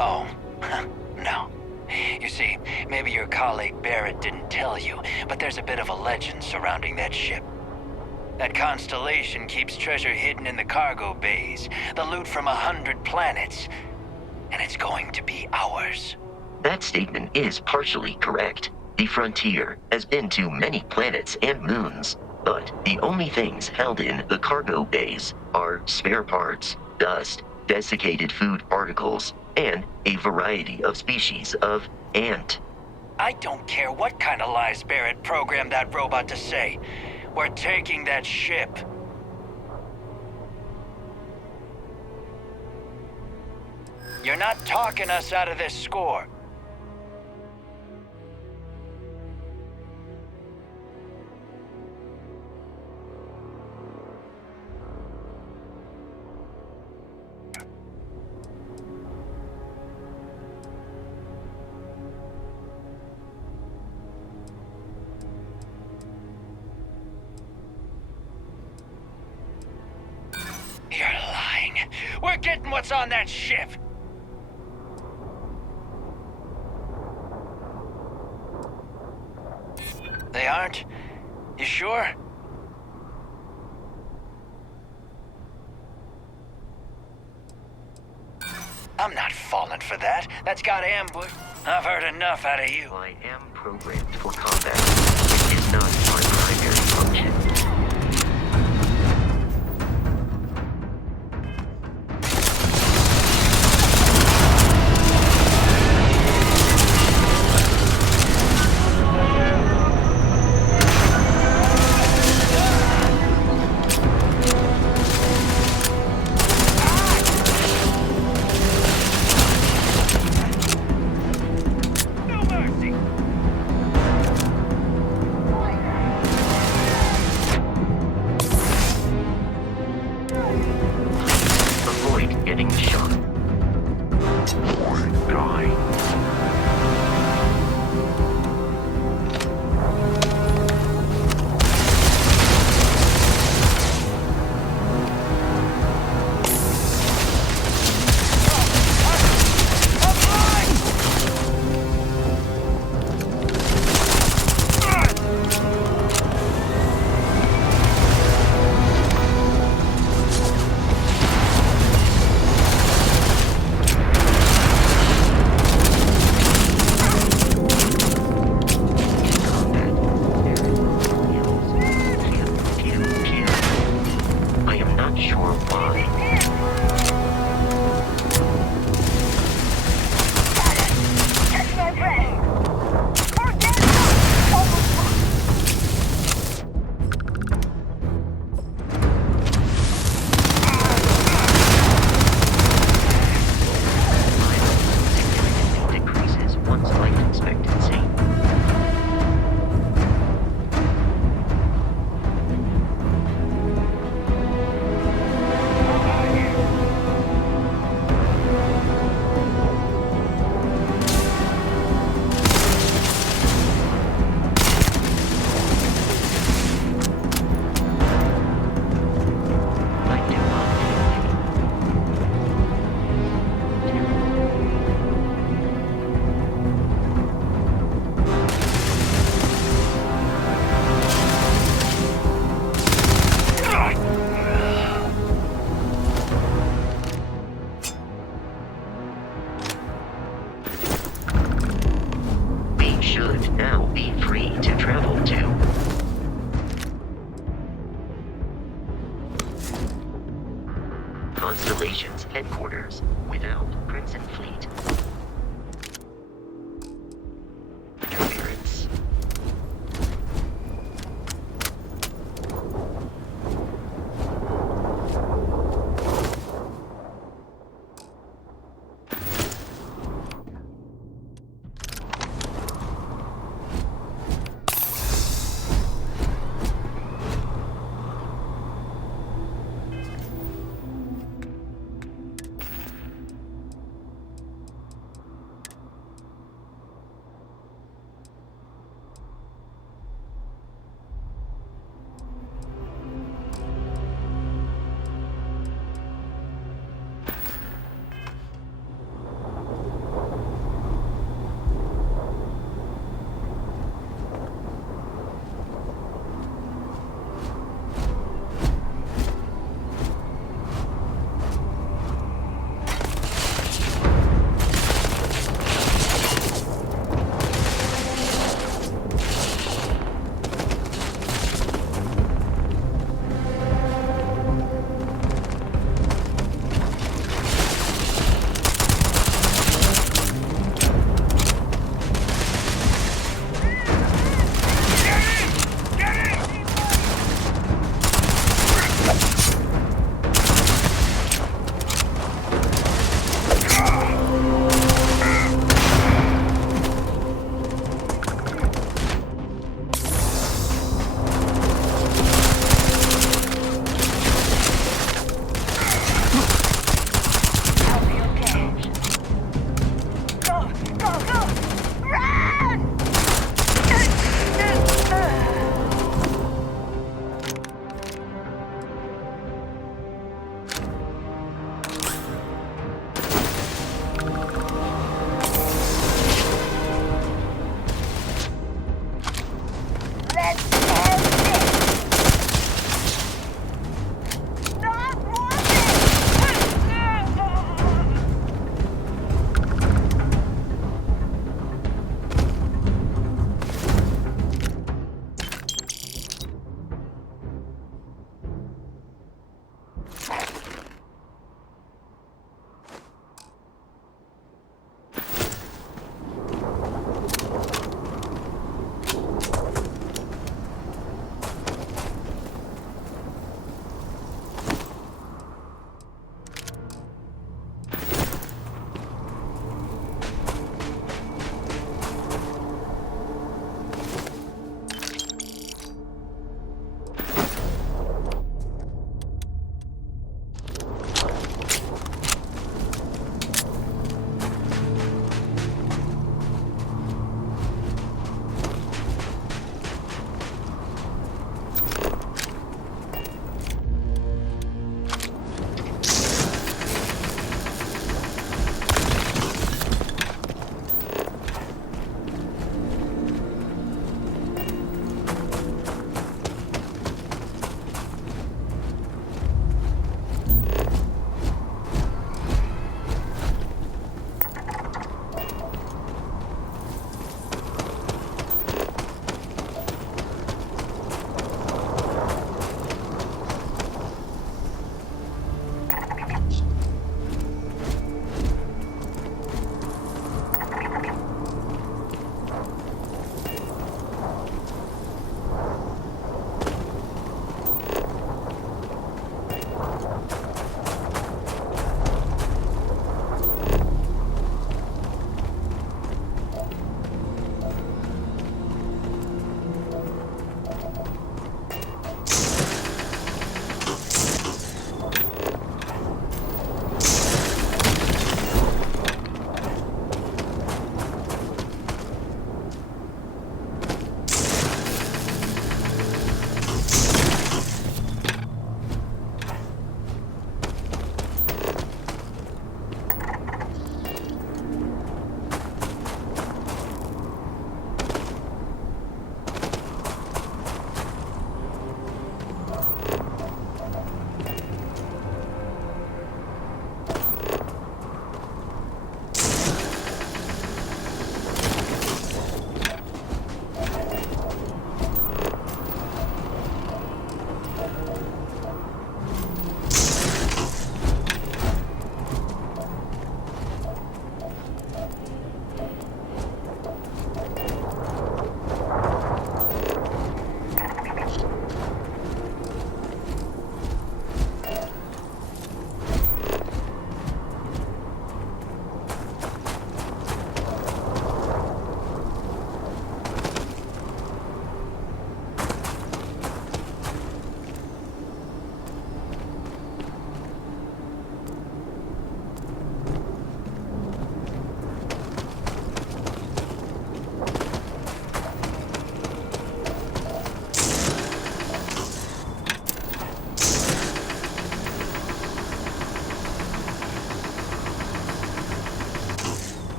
Oh, no. You see, maybe your colleague Barrett didn't tell you, but there's a bit of a legend surrounding that ship. That constellation keeps treasure hidden in the cargo bays, the loot from 100 planets, and it's going to be ours. That statement is partially correct. The Frontier has been to many planets and moons, but the only things held in the cargo bays are spare parts, dust, desiccated food particles, and a variety of species of ant. I don't care what kind of lies Barrett programmed that robot to say. We're taking that ship. You're not talking us out of this score. You're lying. We're getting what's on that ship. They aren't? You sure? I'm not falling for that. That's got ambush. I've heard enough out of you. I am programmed for combat. It is not my primary function. Avoid getting shot. Or die. I am not sure why. Significantly decreases one's life expectancy. I do not We should now be free to travel to Constellation's headquarters without Crimson Fleet. Interference.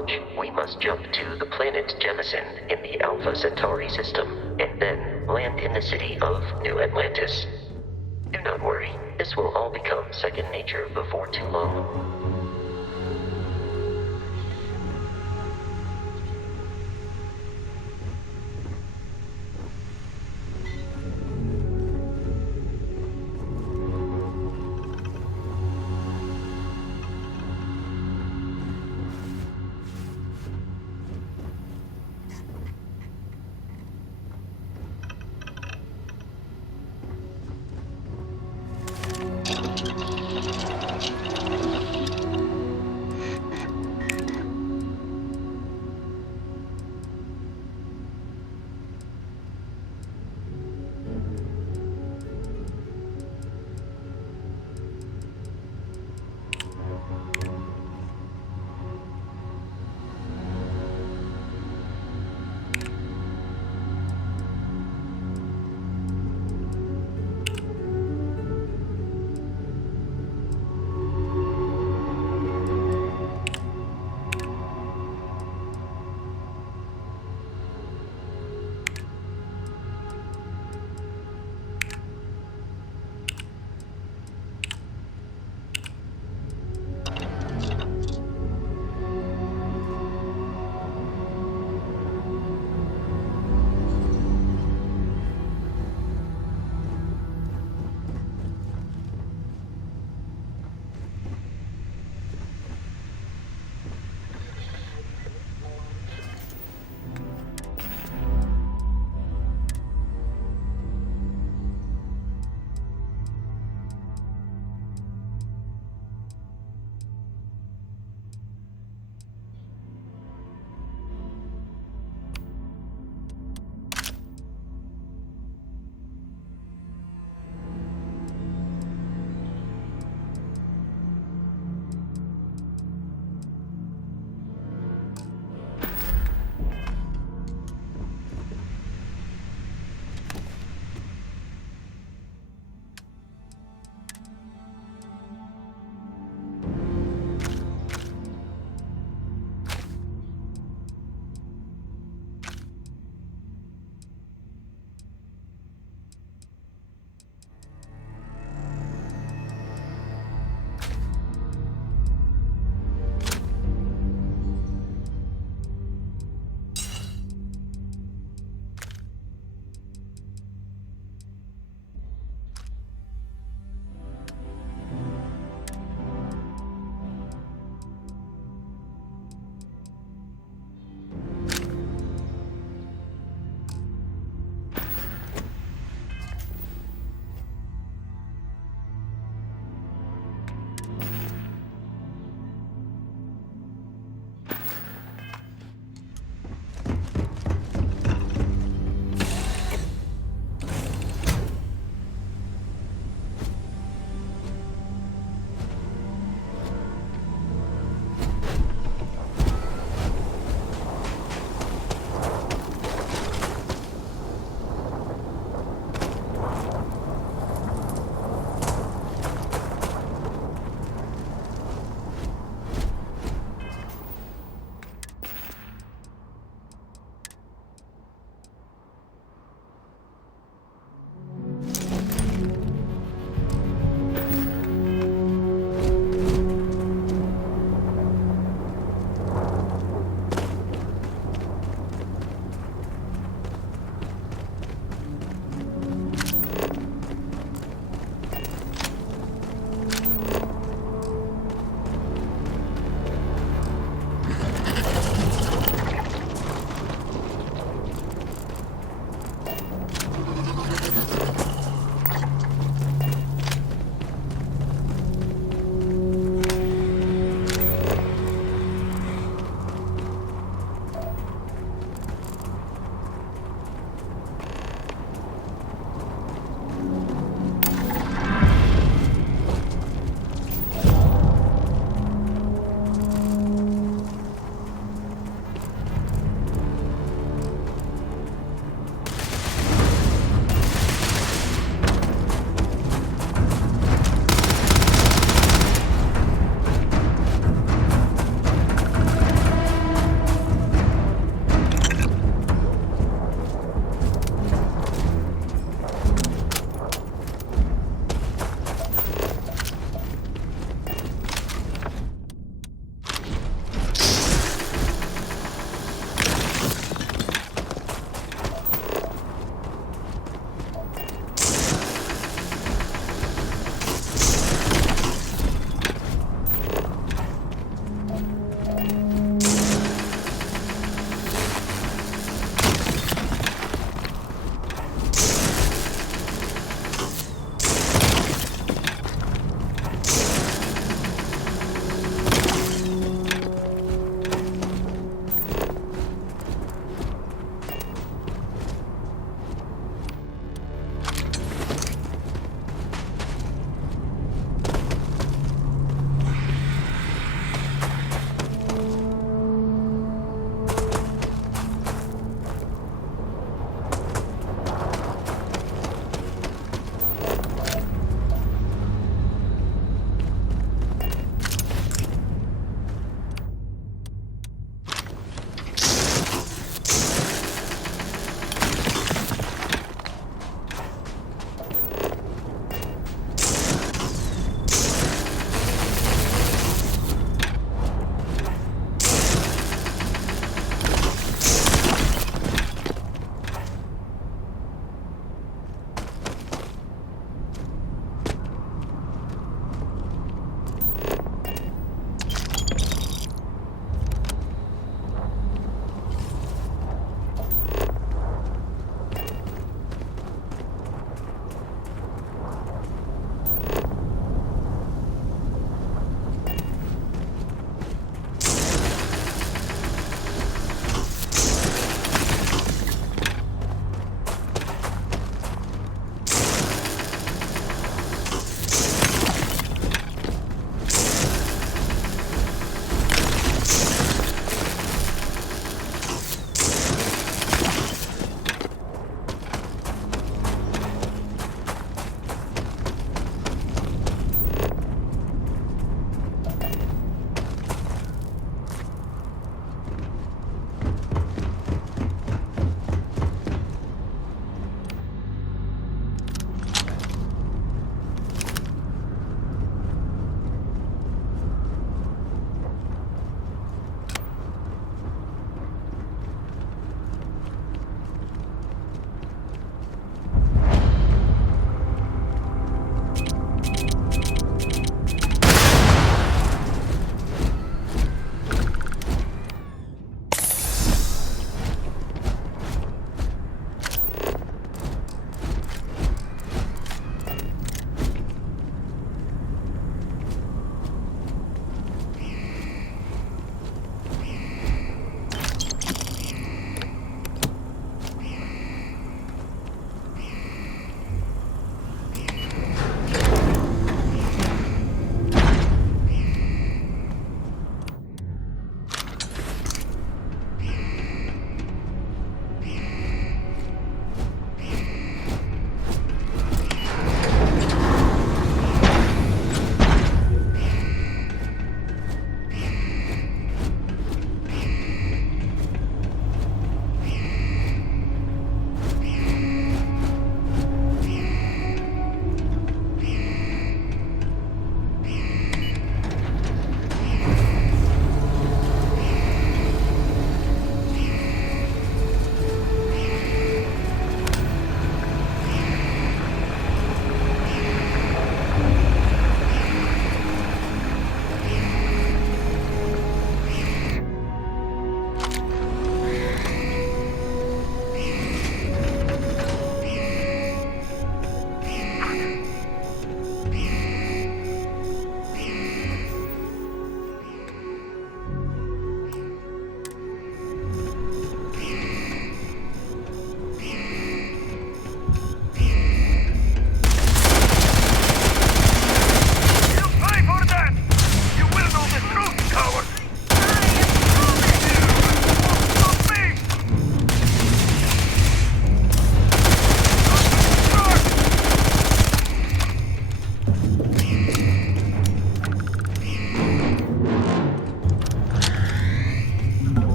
launch, we must jump to the planet Jemison in the Alpha Centauri system, and then land in the city of New Atlantis. Do not worry, this will all become second nature before too long.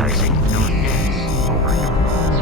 prioritizing your needs over your goals.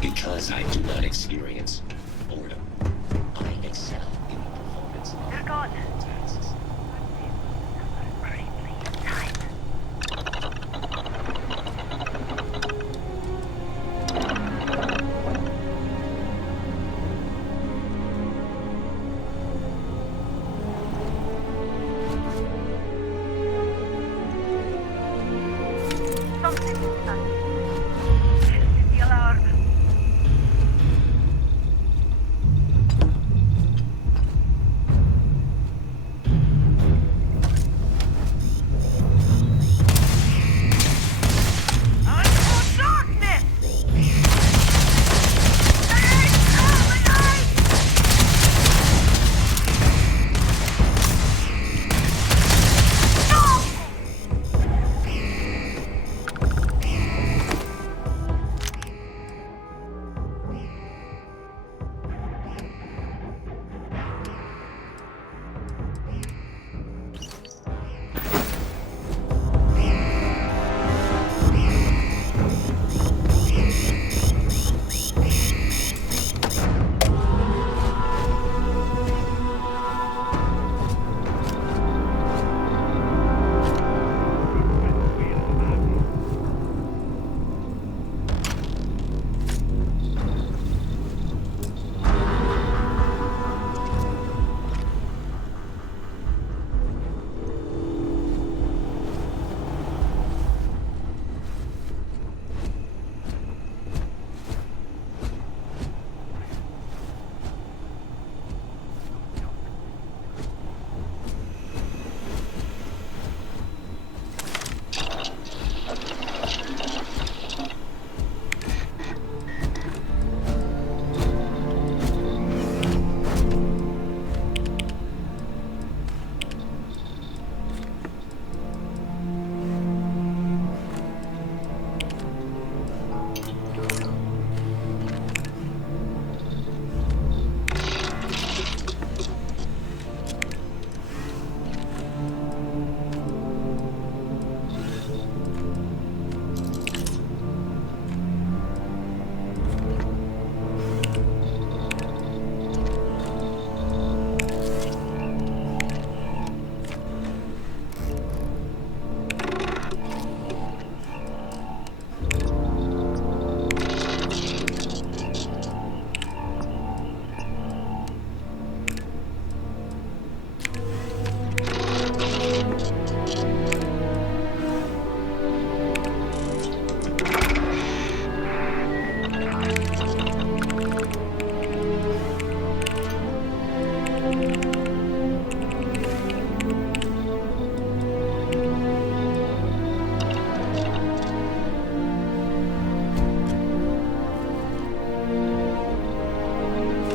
Because I do not experience boredom, I excel in performance. They're gone. Tasks. Something. The alarm.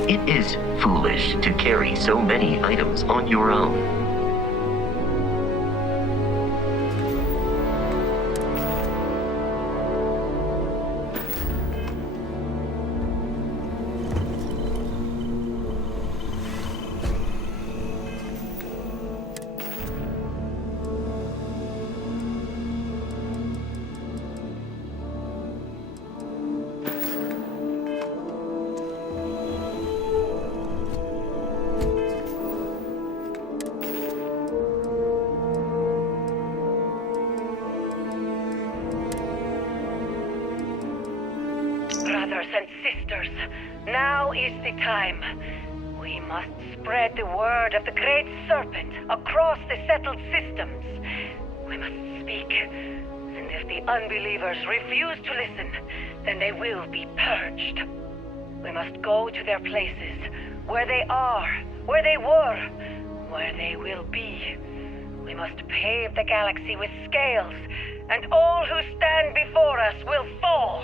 It is foolish to carry so many items on your own. Brothers and sisters, now is the time. We must spread the word of the Great Serpent across the settled systems. We must speak, and if the unbelievers refuse to listen, then they will be purged. We must go to their places, where they are, where they were, where they will be. We must pave the galaxy with scales, and all who stand before us will fall.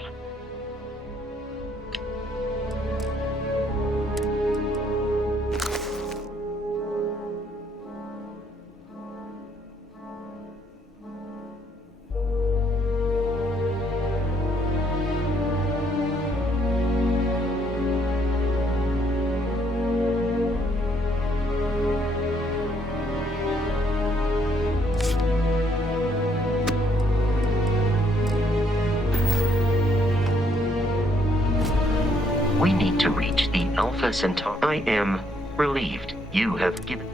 We need to reach the Alpha Centauri. I am relieved you have given...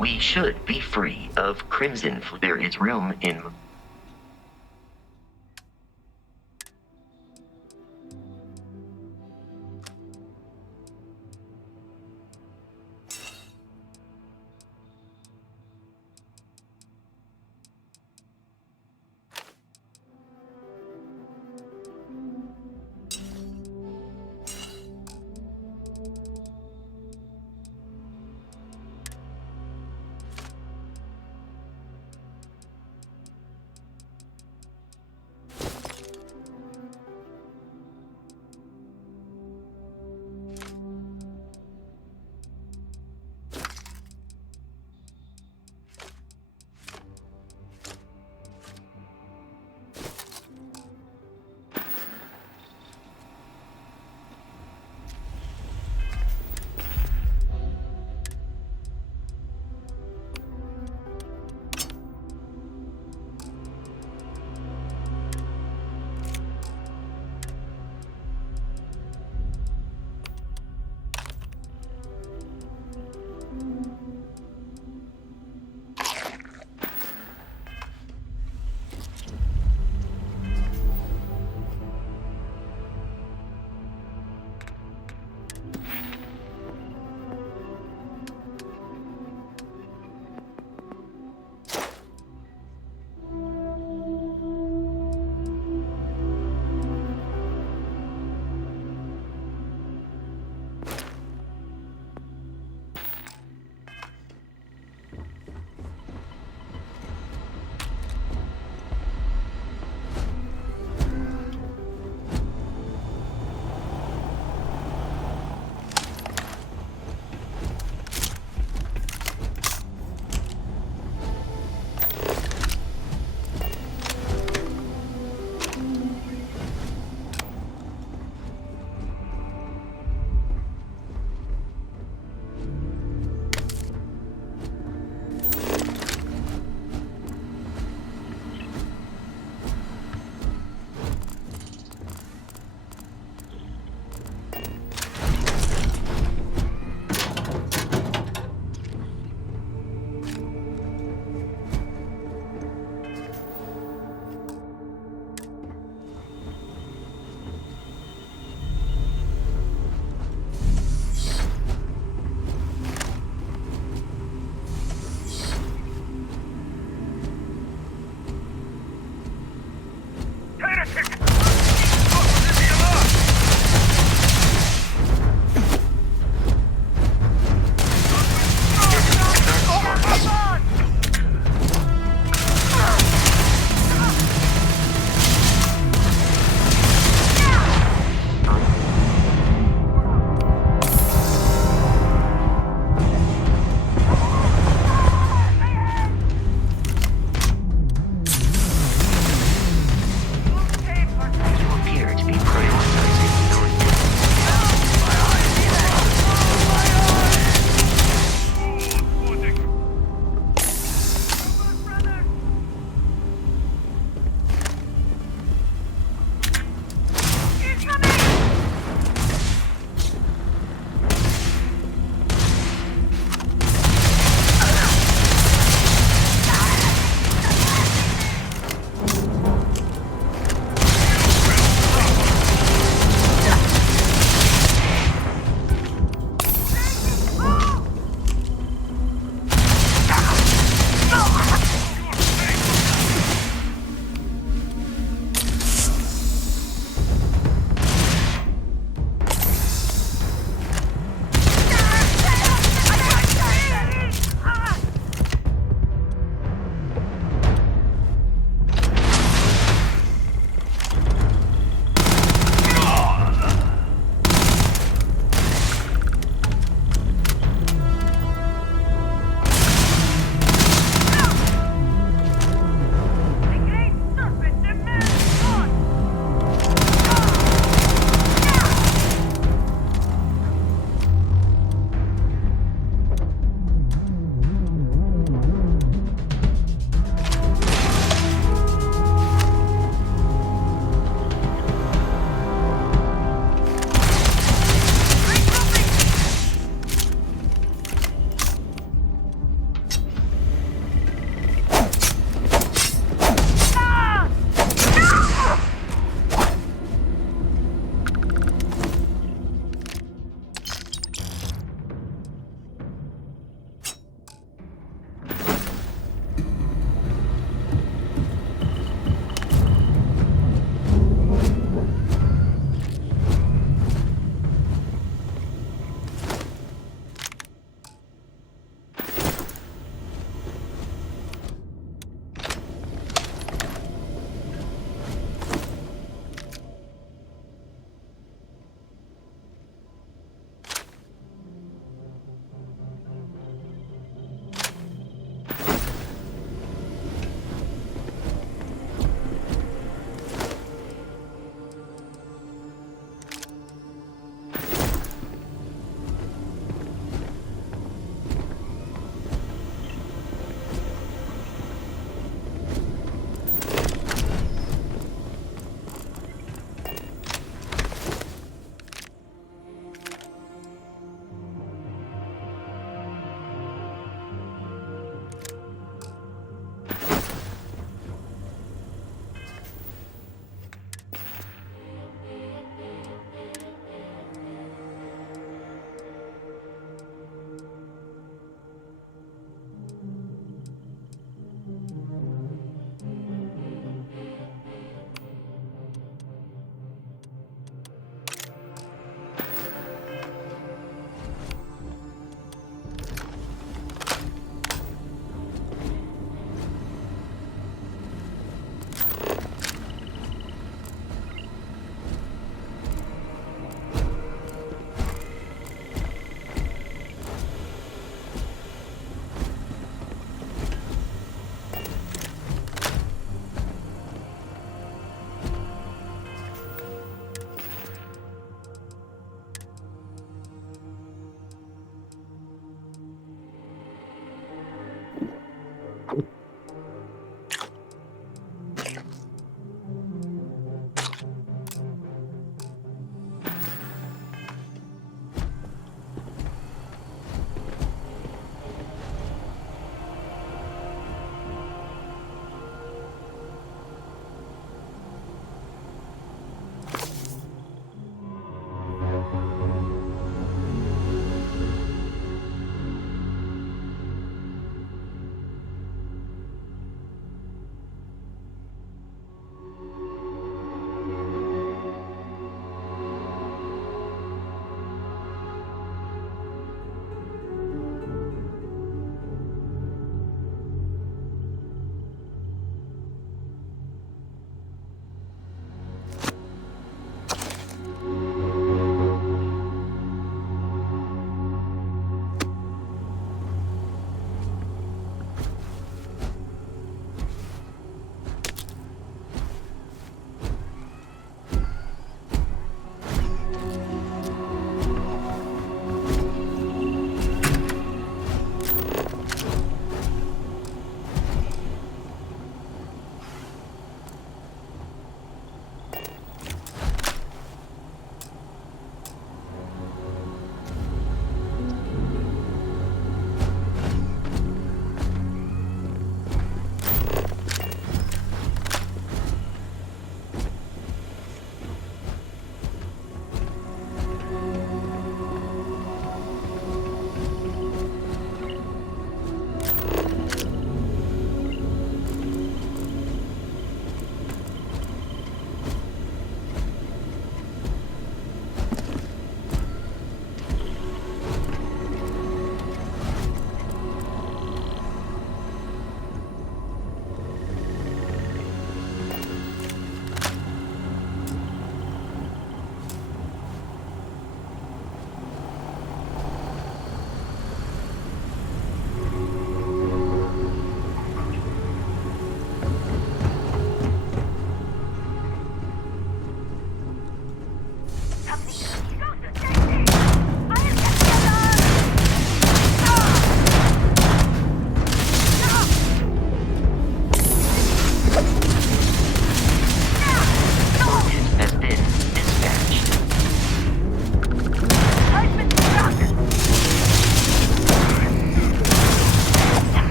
We should be free of crimson. There is room in...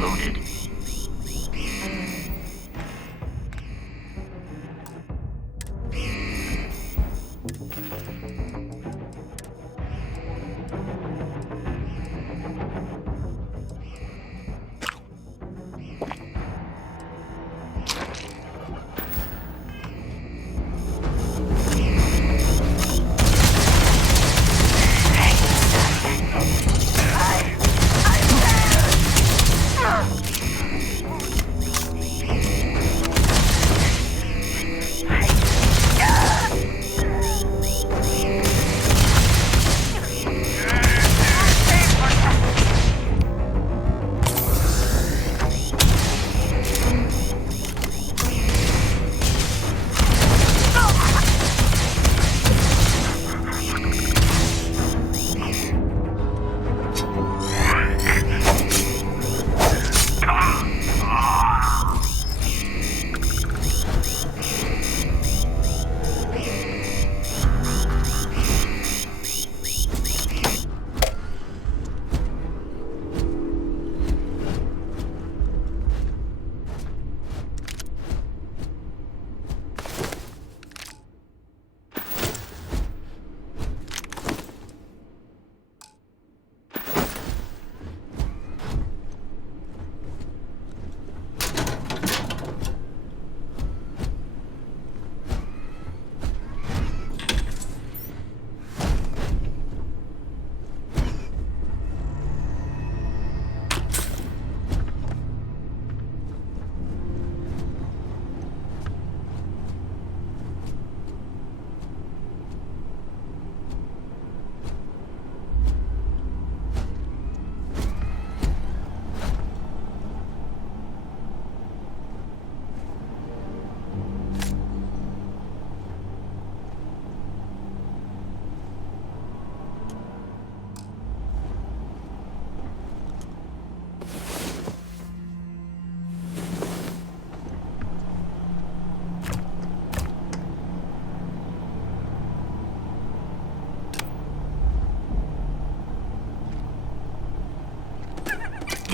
loaded.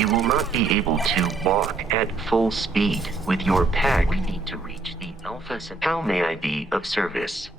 You will not be able to walk at full speed with your pack. We need to reach the Alpha Centauri. How may I be of service?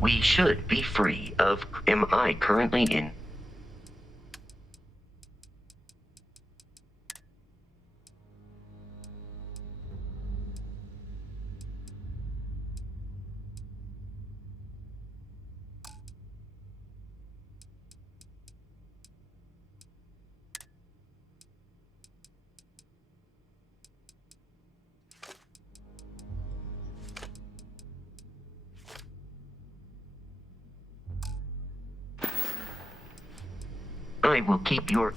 We should be free of... Am I currently in... I will keep your...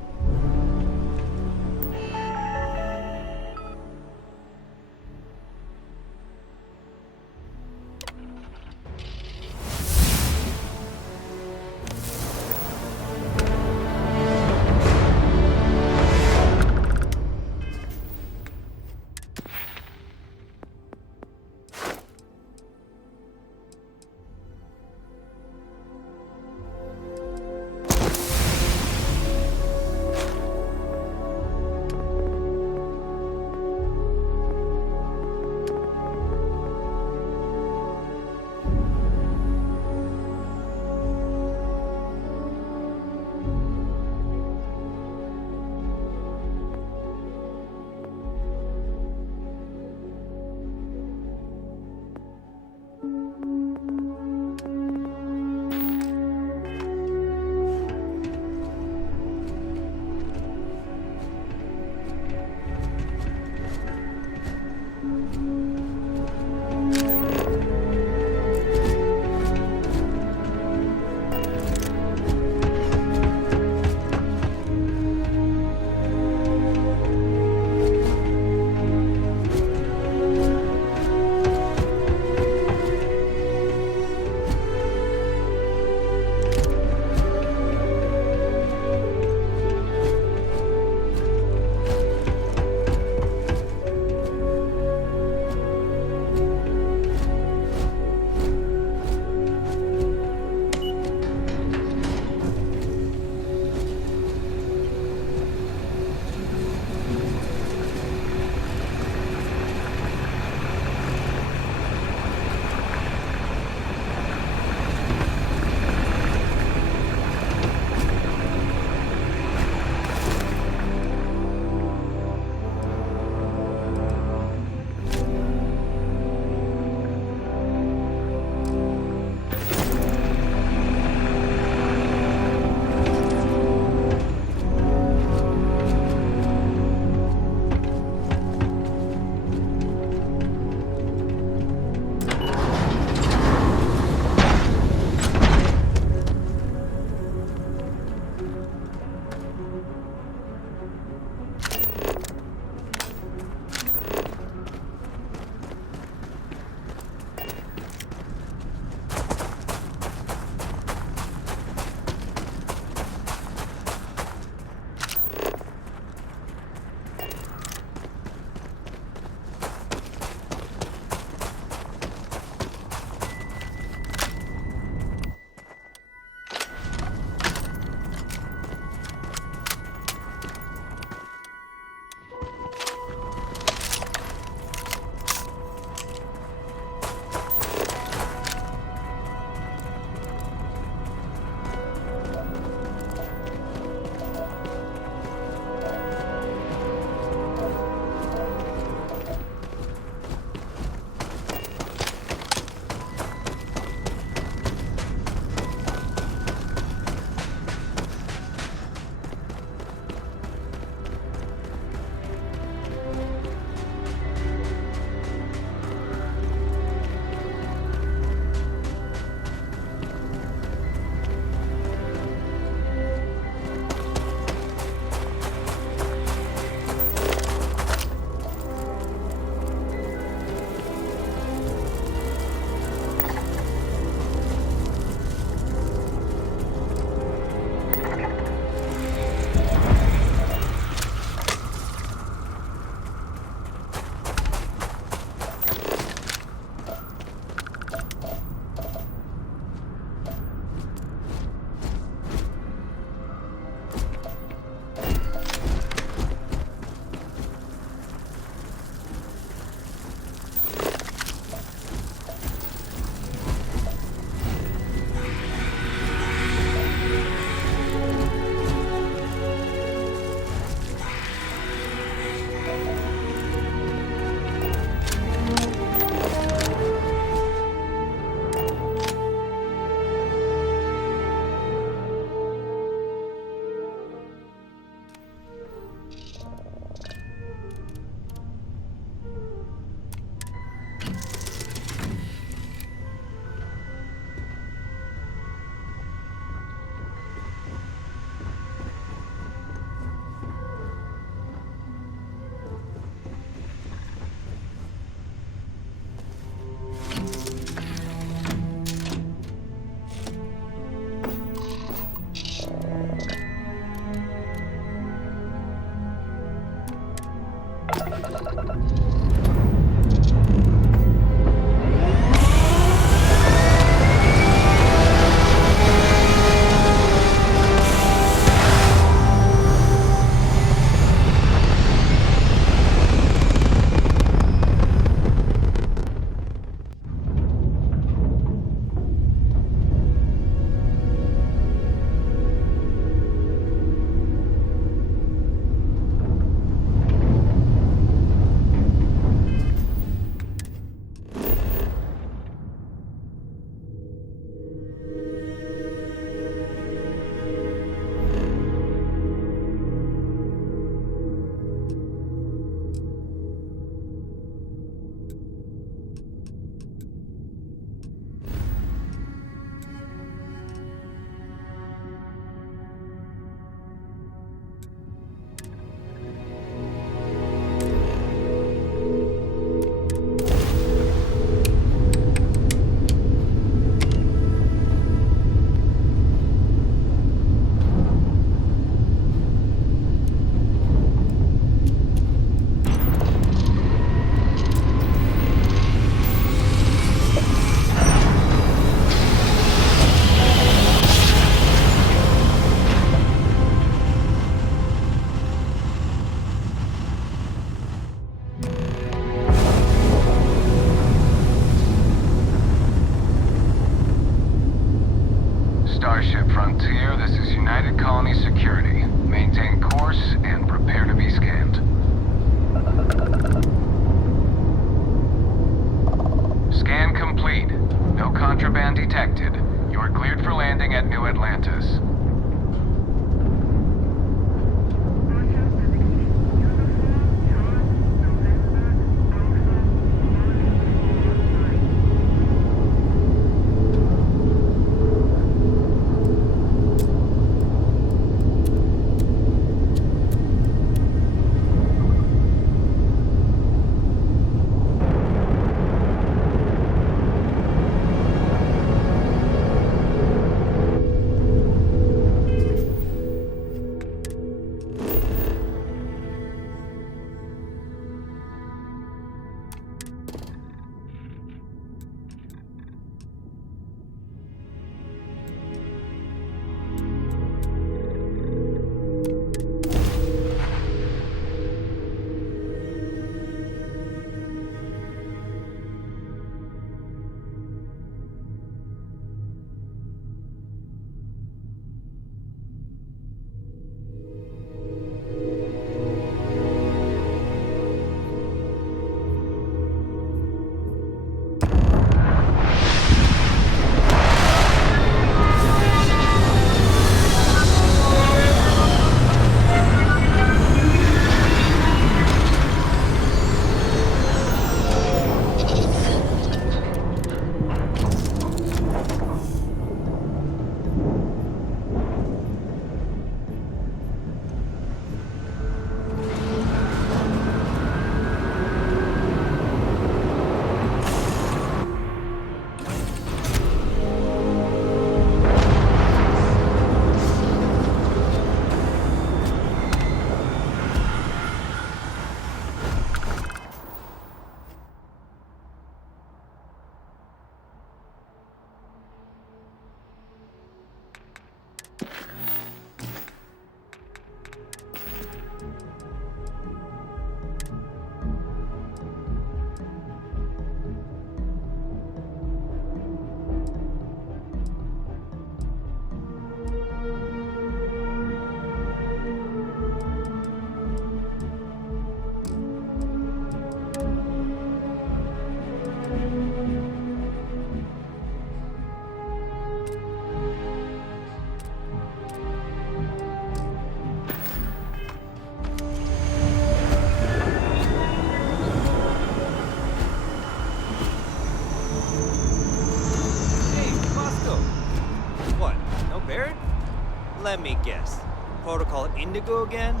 Let me guess. Protocol Indigo again?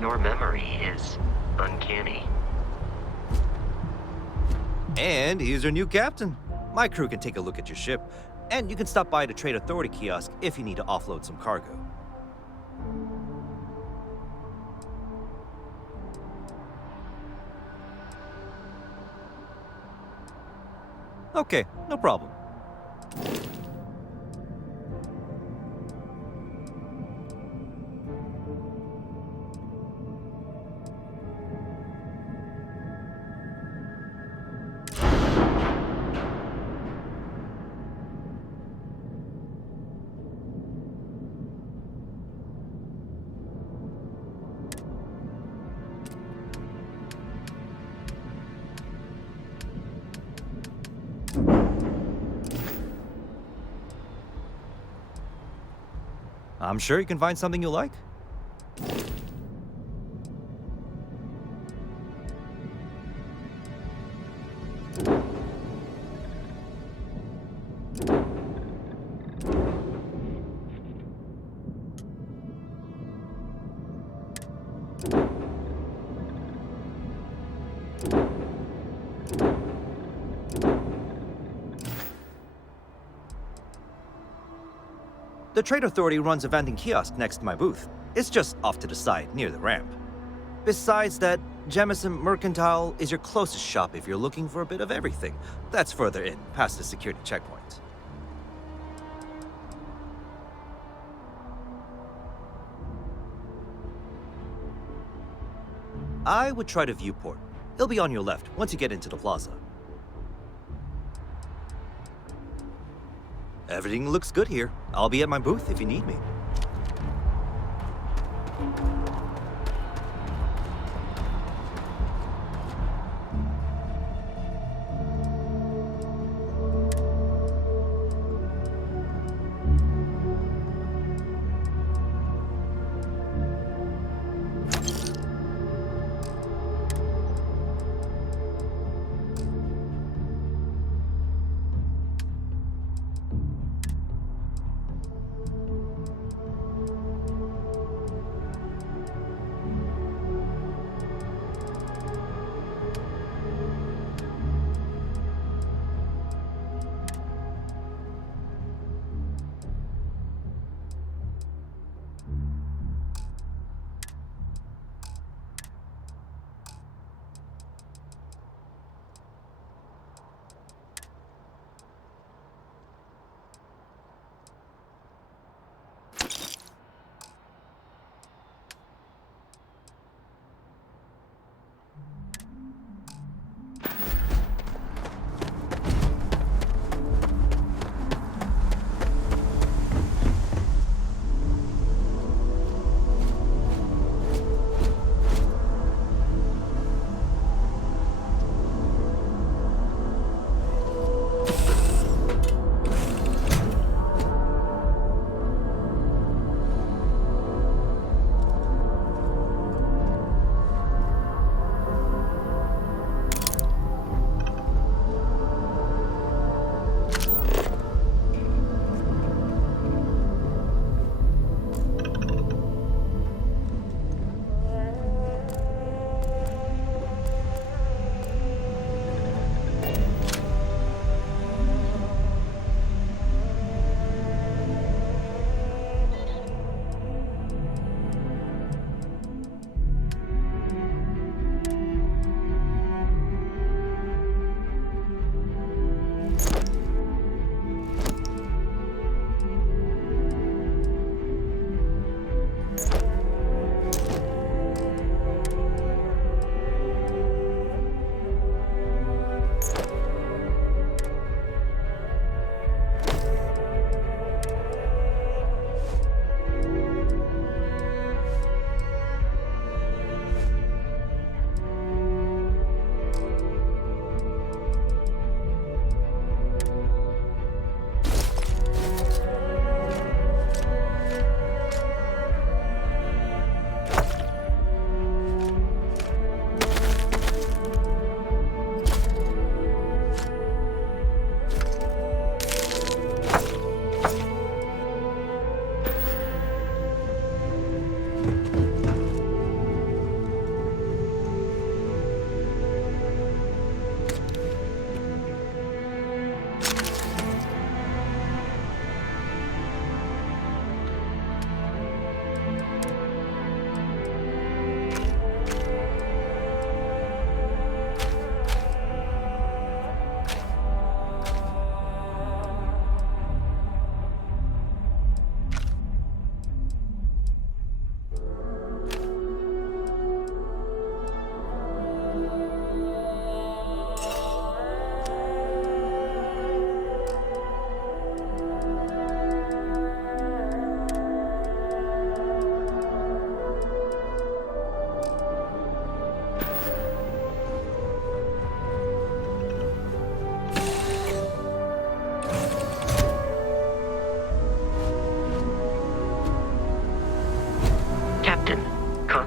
Your memory is uncanny. And here's your new captain. My crew can take a look at your ship, and you can stop by the Trade Authority kiosk if you need to offload some cargo. Okay, no problem. I'm sure you can find something you like. The Trade Authority runs a vending kiosk next to my booth. It's just off to the side, near the ramp. Besides that, Jemison Mercantile is your closest shop if you're looking for a bit of everything. That's further in, past the security checkpoint. I would try the viewport. It'll be on your left once you get into the plaza. Everything looks good here. I'll be at my booth if you need me.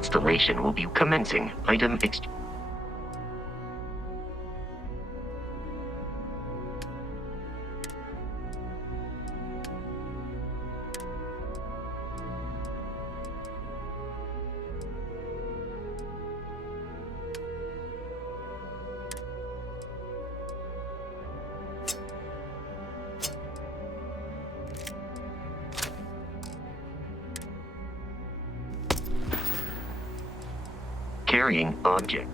Constellation will be commencing item carrying object.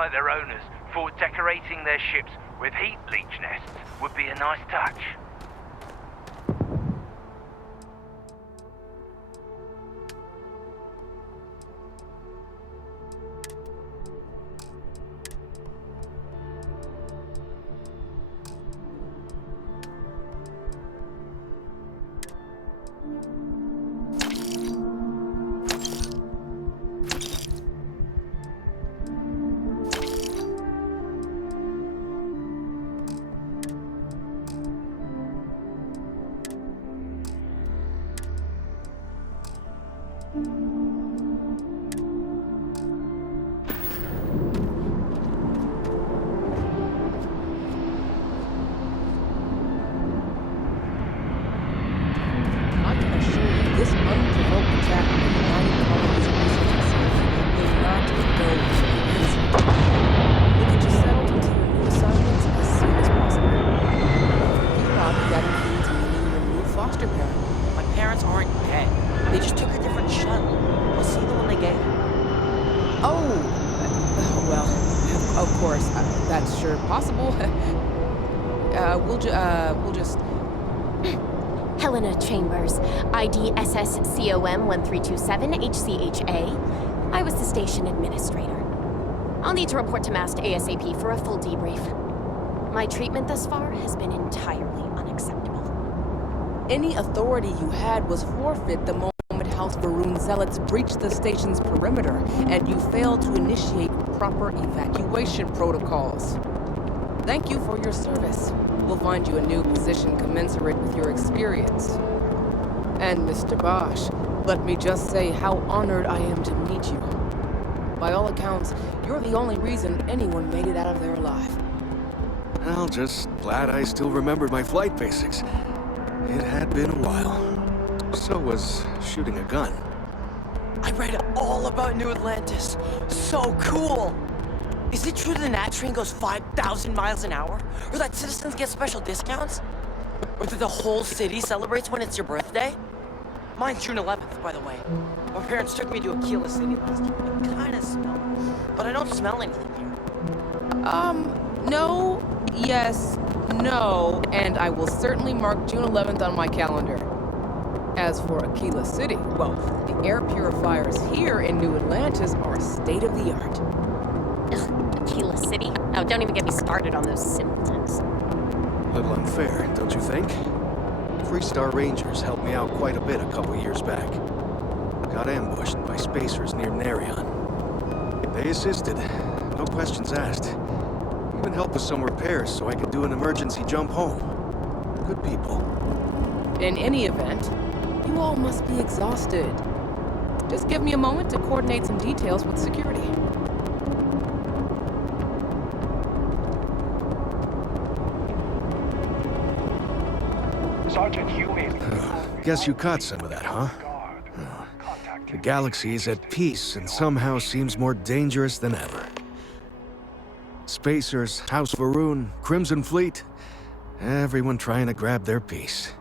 like their owners thought decorating their ships with heat leech nests would be a nice touch. I can assure you, this unprovoked attack on the United Colonies of Research will not go easy. We'll get you settled into your new assignments as soon as possible. Probably that includes meeting your new foster parent. My parents aren't dead. They just took a different shuttle. I'll see them when they get here. Oh, well, of course, that's sure possible. We'll just. Helena Chambers, ID SSCOM 1327 HCHA. I was the station administrator. I'll need to report to Mast ASAP for a full debrief. My treatment thus far has been entirely unacceptable. Any authority you had was forfeit the moment House Varun zealots breached the station's perimeter, and you failed to initiate proper evacuation protocols. Thank you for your service. We'll find you a new position commensurate with your experience. And Mr. Bosch, let me just say how honored I am to meet you. By all accounts, you're the only reason anyone made it out of there alive. Well, just glad I still remembered my flight basics. It had been a while. So was shooting a gun. I read all about New Atlantis. So cool! Is it true the Nat train goes 5,000 miles an hour? Or that citizens get special discounts? Or that the whole city celebrates when it's your birthday? Mine's June 11th, by the way. My parents took me to Aquila City last year. It kinda smelled. But I don't smell anything here. No, yes, no, and I will certainly mark June 11th on my calendar. As for Aquila City, well, the air purifiers here in New Atlantis are state-of-the-art. Aquila City? Oh, don't even get me started on those simpletons. A little unfair, don't you think? Freestar Rangers helped me out quite a bit a couple years back. Got ambushed by spacers near Narion. They assisted, no questions asked. Even helped with some repairs so I could do an emergency jump home. Good people. In any event, you all must be exhausted. Just give me a moment to coordinate some details with security. Sergeant Hume. Guess you caught some of that, huh? The galaxy is at peace and somehow seems more dangerous than ever. Spacers, House Varun, Crimson Fleet, everyone trying to grab their piece.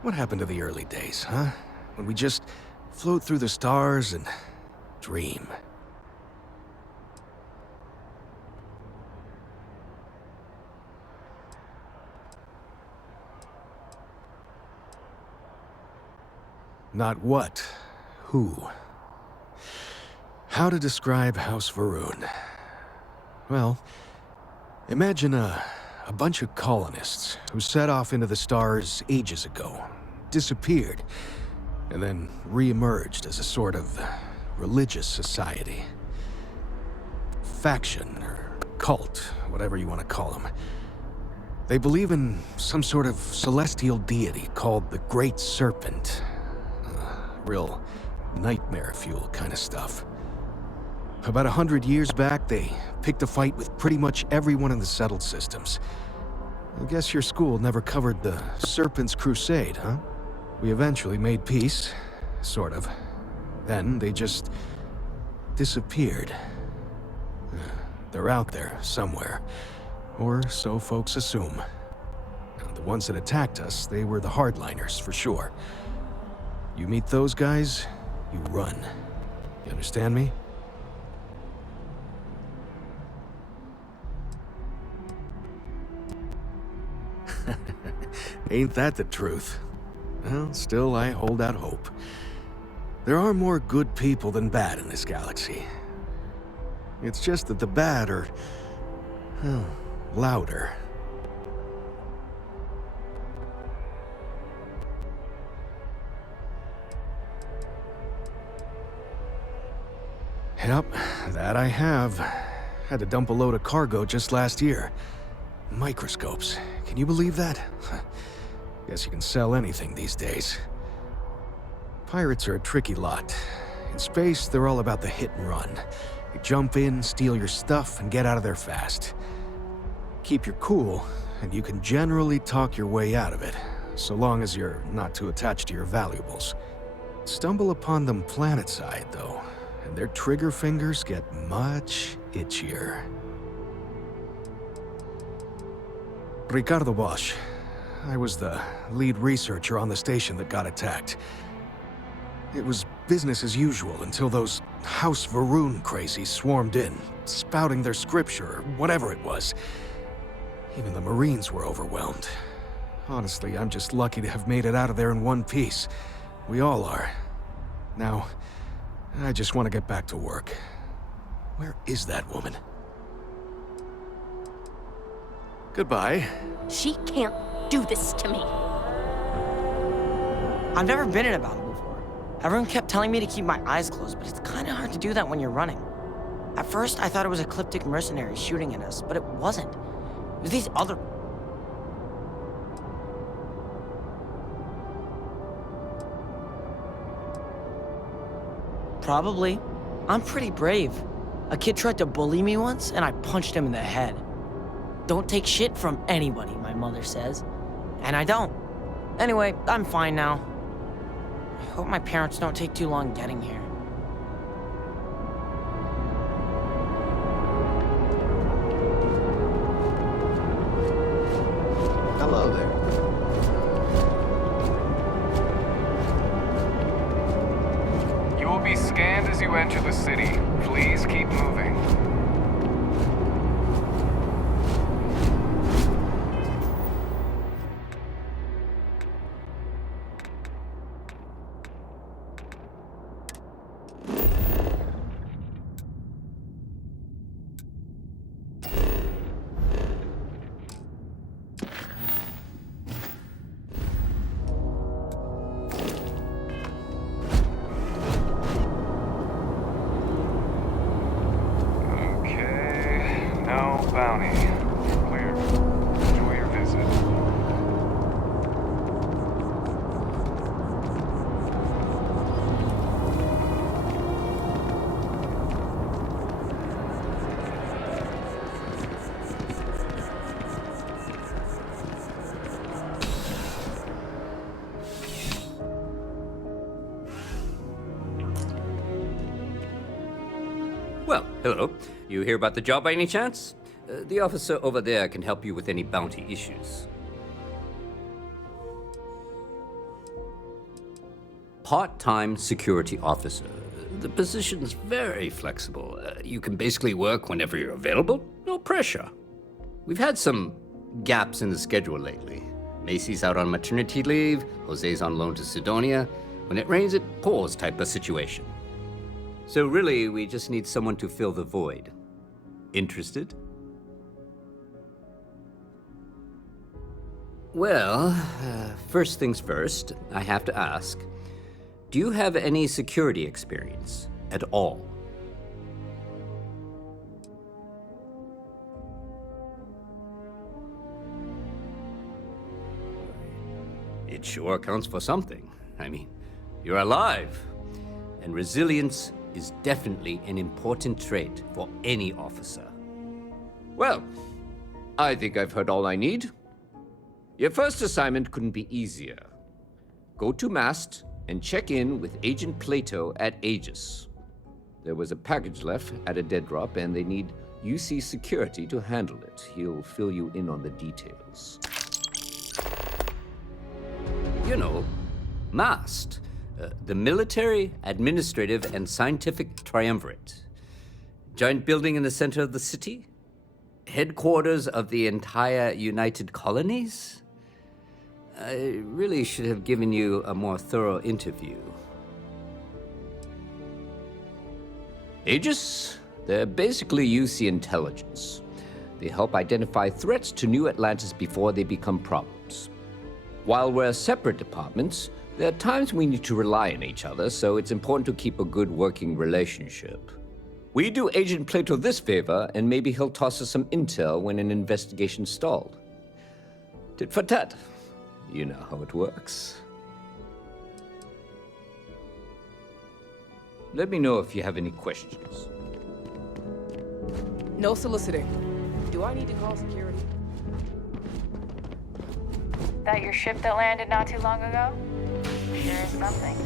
What happened to the early days, huh? When we just float through the stars and dream. Not what, who. How to describe House Varun? Well, imagine a bunch of colonists who set off into the stars ages ago, disappeared, and then re-emerged as a sort of religious society. Faction, or cult, whatever you want to call them. They believe in some sort of celestial deity called the Great Serpent. Real nightmare fuel kind of stuff. About 100 years back, they picked a fight with pretty much everyone in the settled systems. I guess your school never covered the Serpent's Crusade, huh? We eventually made peace, sort of. Then they just disappeared. They're out there somewhere, or so folks assume. The ones that attacked us, they were the hardliners, for sure. You meet those guys, you run. You understand me? Ain't that the truth? Well, still, I hold out hope. There are more good people than bad in this galaxy. It's just that the bad are, well, louder. Yep, that I have. Had to dump a load of cargo just last year. Microscopes. Can you believe that? Guess you can sell anything these days. Pirates are a tricky lot. In space, they're all about the hit and run. You jump in, steal your stuff, and get out of there fast. Keep your cool, and you can generally talk your way out of it, so long as you're not too attached to your valuables. Stumble upon them planetside, though, and their trigger fingers get much itchier. Ricardo Bosch. I was the lead researcher on the station that got attacked. It was business as usual until those House Varun crazies swarmed in, spouting their scripture or whatever it was. Even the Marines were overwhelmed. Honestly, I'm just lucky to have made it out of there in one piece. We all are. Now, I just want to get back to work. Where is that woman? Goodbye. She can't do this to me. I've never been in a battle before. Everyone kept telling me to keep my eyes closed, but it's kind of hard to do that when you're running. At first, I thought it was ecliptic mercenaries shooting at us, but it wasn't. It was these other... Probably. I'm pretty brave. A kid tried to bully me once, and I punched him in the head. Don't take shit from anybody, my mother says. And I don't. Anyway, I'm fine now. I hope my parents don't take too long getting here. Hello there. You will be scanned as you enter the city. Please keep moving. No bounty. Clear. Enjoy your visit. Well, hello. You hear about the job by any chance? The officer over there can help you with any bounty issues. Part-time security officer. The position's very flexible. You can basically work whenever you're available. No pressure. We've had some gaps in the schedule lately. Macy's out on maternity leave, Jose's on loan to Sidonia. When it rains, it pours type of situation. So really, we just need someone to fill the void. Interested? Well, first things first, I have to ask, do you have any security experience at all? It sure counts for something. I mean, you're alive, and resilience is definitely an important trait for any officer. Well, I think I've heard all I need. Your first assignment couldn't be easier. Go to Mast and check in with Agent Plato at Aegis. There was a package left at a dead drop, and they need UC security to handle it. He'll fill you in on the details. You know, Mast. The military, administrative, and scientific triumvirate. Giant building in the center of the city? Headquarters of the entire United Colonies? I really should have given you a more thorough interview. Aegis, they're basically UC intelligence. They help identify threats to New Atlantis before they become problems. While we're separate departments, there are times we need to rely on each other, so it's important to keep a good working relationship. We do Agent Plato this favor, and maybe he'll toss us some intel when an investigation stalled. Tit for tat. You know how it works. Let me know if you have any questions. No soliciting. Do I need to call security? That your ship that landed not too long ago? Sure is something.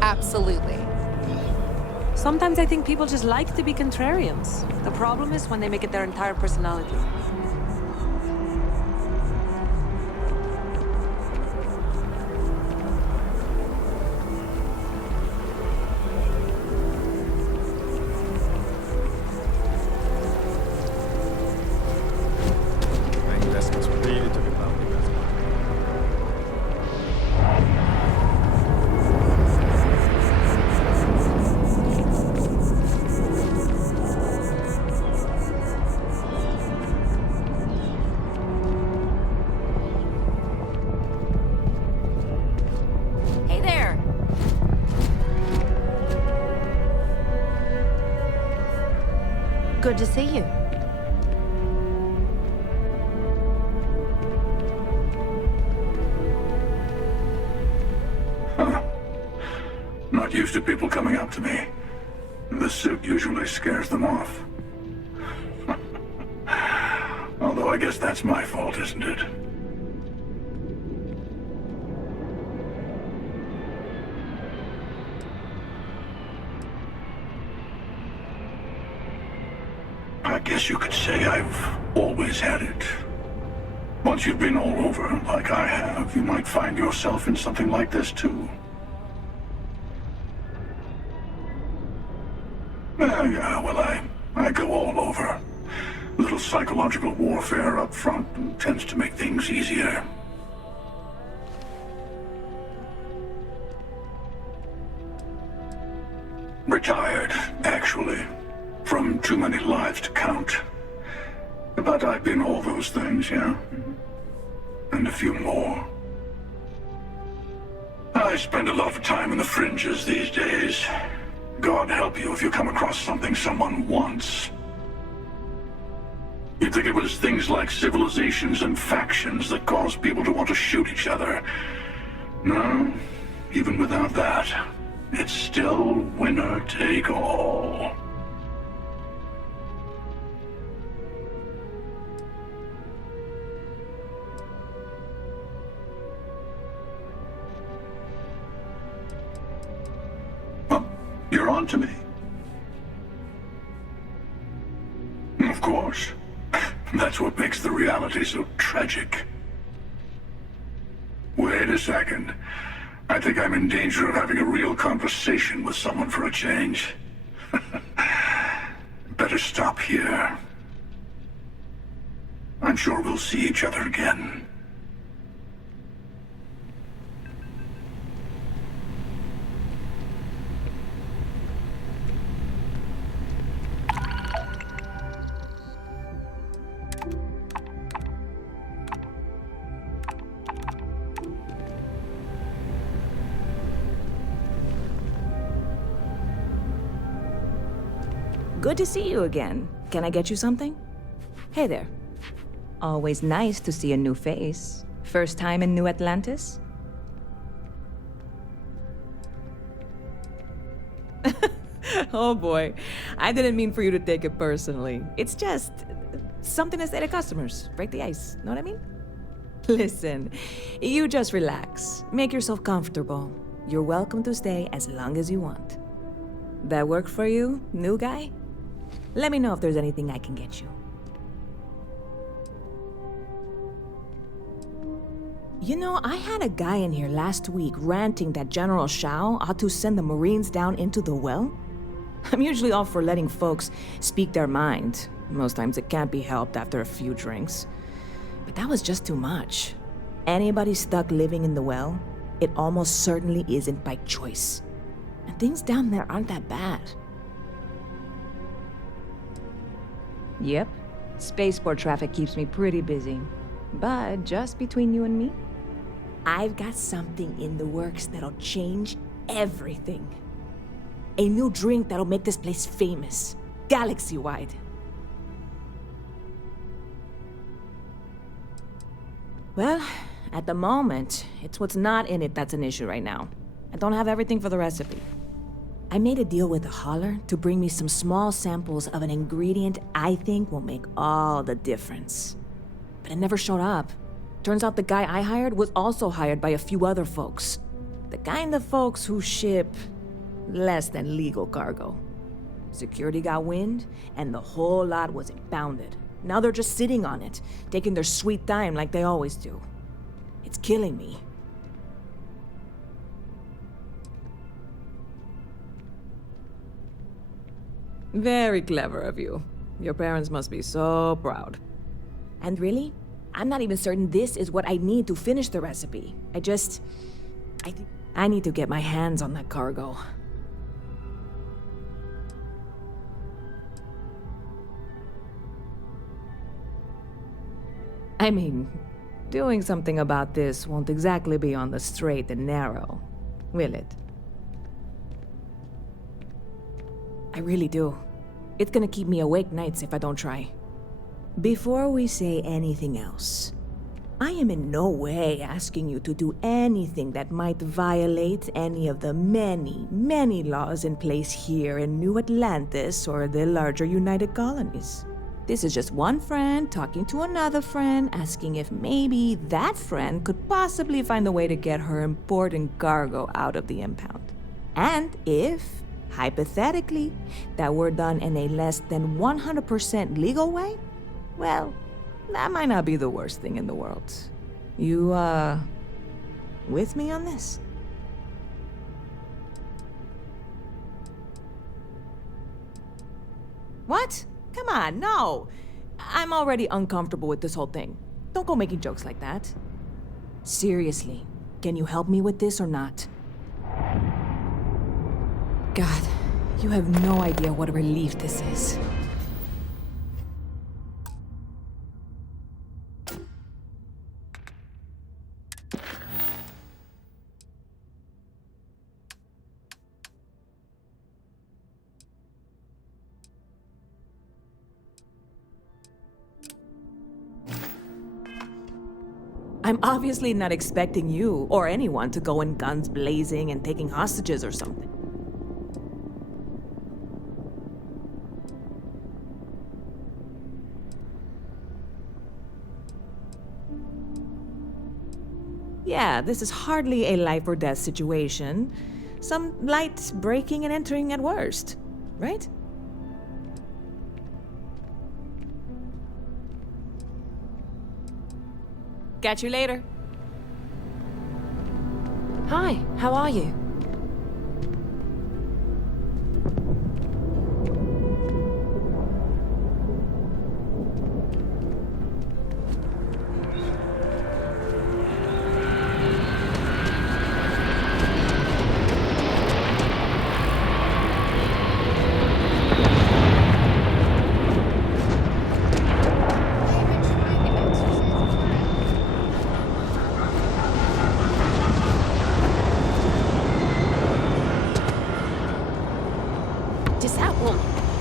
Absolutely. Sometimes I think people just like to be contrarians. The problem is when they make it their entire personality. Hey there! Good to see you. Not used to people coming up to me. The suit usually scares them off. Although I guess that's my fault, isn't it? I guess you could say I've always had it. Once you've been all over, like I have, you might find yourself in something like this too. Yeah, well, I go all over. A little psychological warfare up front tends to make things easier. Retired, actually. From too many lives to count. But I've been all those things, yeah? And a few more. I spend a lot of time in the fringes these days. God help you if you come across something someone wants. You'd think it was things like civilizations and factions that cause people to want to shoot each other. No, even without that, it's still winner take all. You're on to me. Of course. That's what makes the reality so tragic. Wait a second. I think I'm in danger of having a real conversation with someone for a change. Better stop here. I'm sure we'll see each other again. Good to see you again. Can I get you something? Hey there. Always nice to see a new face. First time in New Atlantis? Oh boy. I didn't mean for you to take it personally. It's just something to say to customers. Break the ice. Know what I mean? Listen, you just relax. Make yourself comfortable. You're welcome to stay as long as you want. That work for you, new guy? Let me know if there's anything I can get you. You know, I had a guy in here last week ranting that General Shao ought to send the Marines down into the well. I'm usually all for letting folks speak their mind. Most times it can't be helped after a few drinks. But that was just too much. Anybody stuck living in the well, it almost certainly isn't by choice. And things down there aren't that bad. Yep. Spaceport traffic keeps me pretty busy. But just between you and me, I've got something in the works that'll change everything. A new drink that'll make this place famous, galaxy-wide. Well, at the moment, it's what's not in it that's an issue right now. I don't have everything for the recipe. I made a deal with a hauler to bring me some small samples of an ingredient I think will make all the difference. But it never showed up. Turns out the guy I hired was also hired by a few other folks. The kind of folks who ship less than legal cargo. Security got wind, and the whole lot was impounded. Now they're just sitting on it, taking their sweet time like they always do. It's killing me. Very clever of you. Your parents must be so proud. And really, I'm not even certain this is what I need to finish the recipe. I think I need to get my hands on that cargo. I mean, doing something about this won't exactly be on the straight and narrow, will it? I really do. It's gonna keep me awake nights if I don't try. Before we say anything else, I am in no way asking you to do anything that might violate any of the many, many laws in place here in New Atlantis or the larger United Colonies. This is just one friend talking to another friend, asking if maybe that friend could possibly find a way to get her important cargo out of the impound. And if, hypothetically, that were done in a less than 100% legal way, well, that might not be the worst thing in the world. You, with me on this? What? Come on, no. I'm already uncomfortable with this whole thing. Don't go making jokes like that. Seriously, can you help me with this or not? God, you have no idea what a relief this is. I'm obviously not expecting you or anyone to go in guns blazing and taking hostages or something. Yeah, this is hardly a life or death situation. Some light breaking and entering at worst, right? Catch you later. Hi, how are you? Does that woman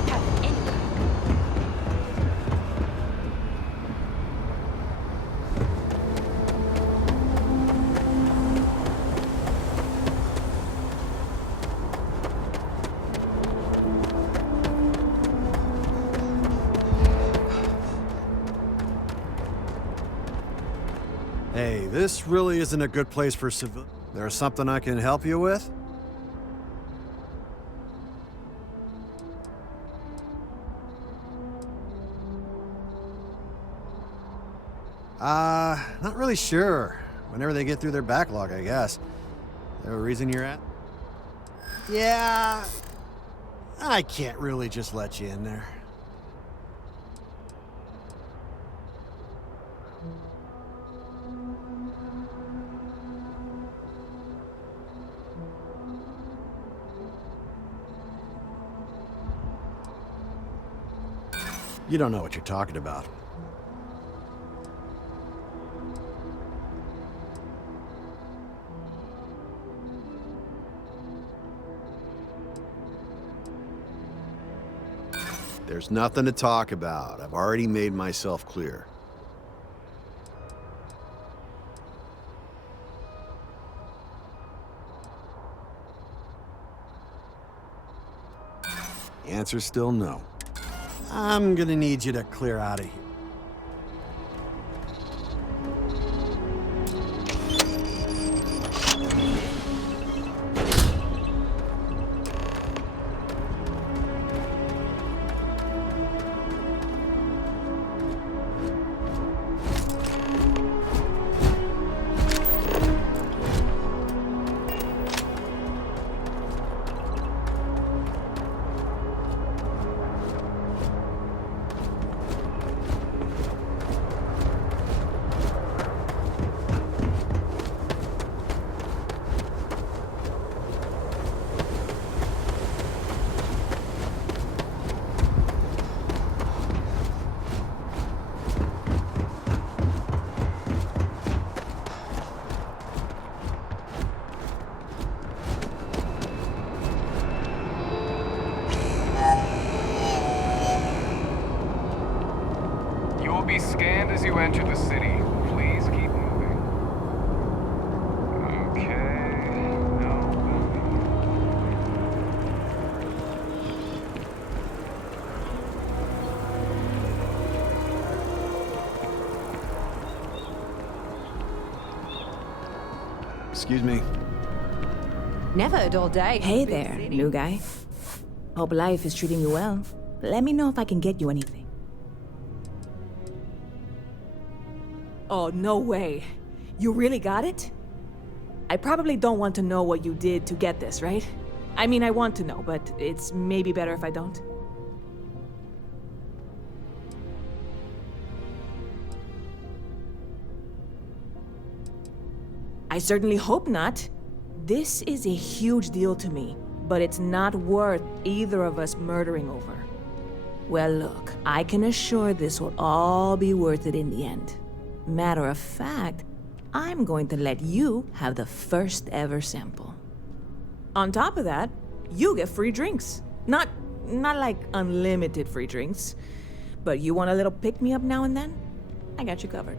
have any... Hey, this really isn't a good place for civil. There's something I can help you with? Not really sure. Whenever they get through their backlog, I guess. There a reason you're at? Yeah, I can't really just let you in there. You don't know what you're talking about. There's nothing to talk about. I've already made myself clear. The answer's still no. I'm gonna need you to clear out of here. Be scanned as you enter the city. Please keep moving. Okay. No. Excuse me. Never a dull day. Hey there, new guy. Hope life is treating you well. Let me know if I can get you anything. Oh, no way. You really got it? I probably don't want to know what you did to get this, right? I mean, I want to know, but it's maybe better if I don't. I certainly hope not. This is a huge deal to me, but it's not worth either of us murdering over. Well, look, I can assure this will all be worth it in the end. Matter of fact, I'm going to let you have the first ever sample. On top of that, you get free drinks. Not like unlimited free drinks, but you want a little pick-me-up now and then? I got you covered.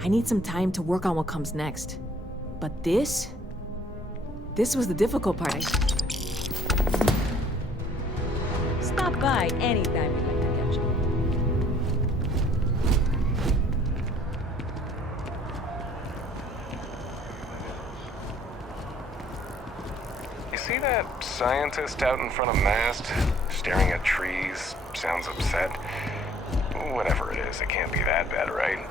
I need some time to work on what comes next. But this was the difficult part. Stop by anytime you'd like to catch up. You see that scientist out in front of Mast, staring at trees, sounds upset? Whatever it is, it can't be that bad, right?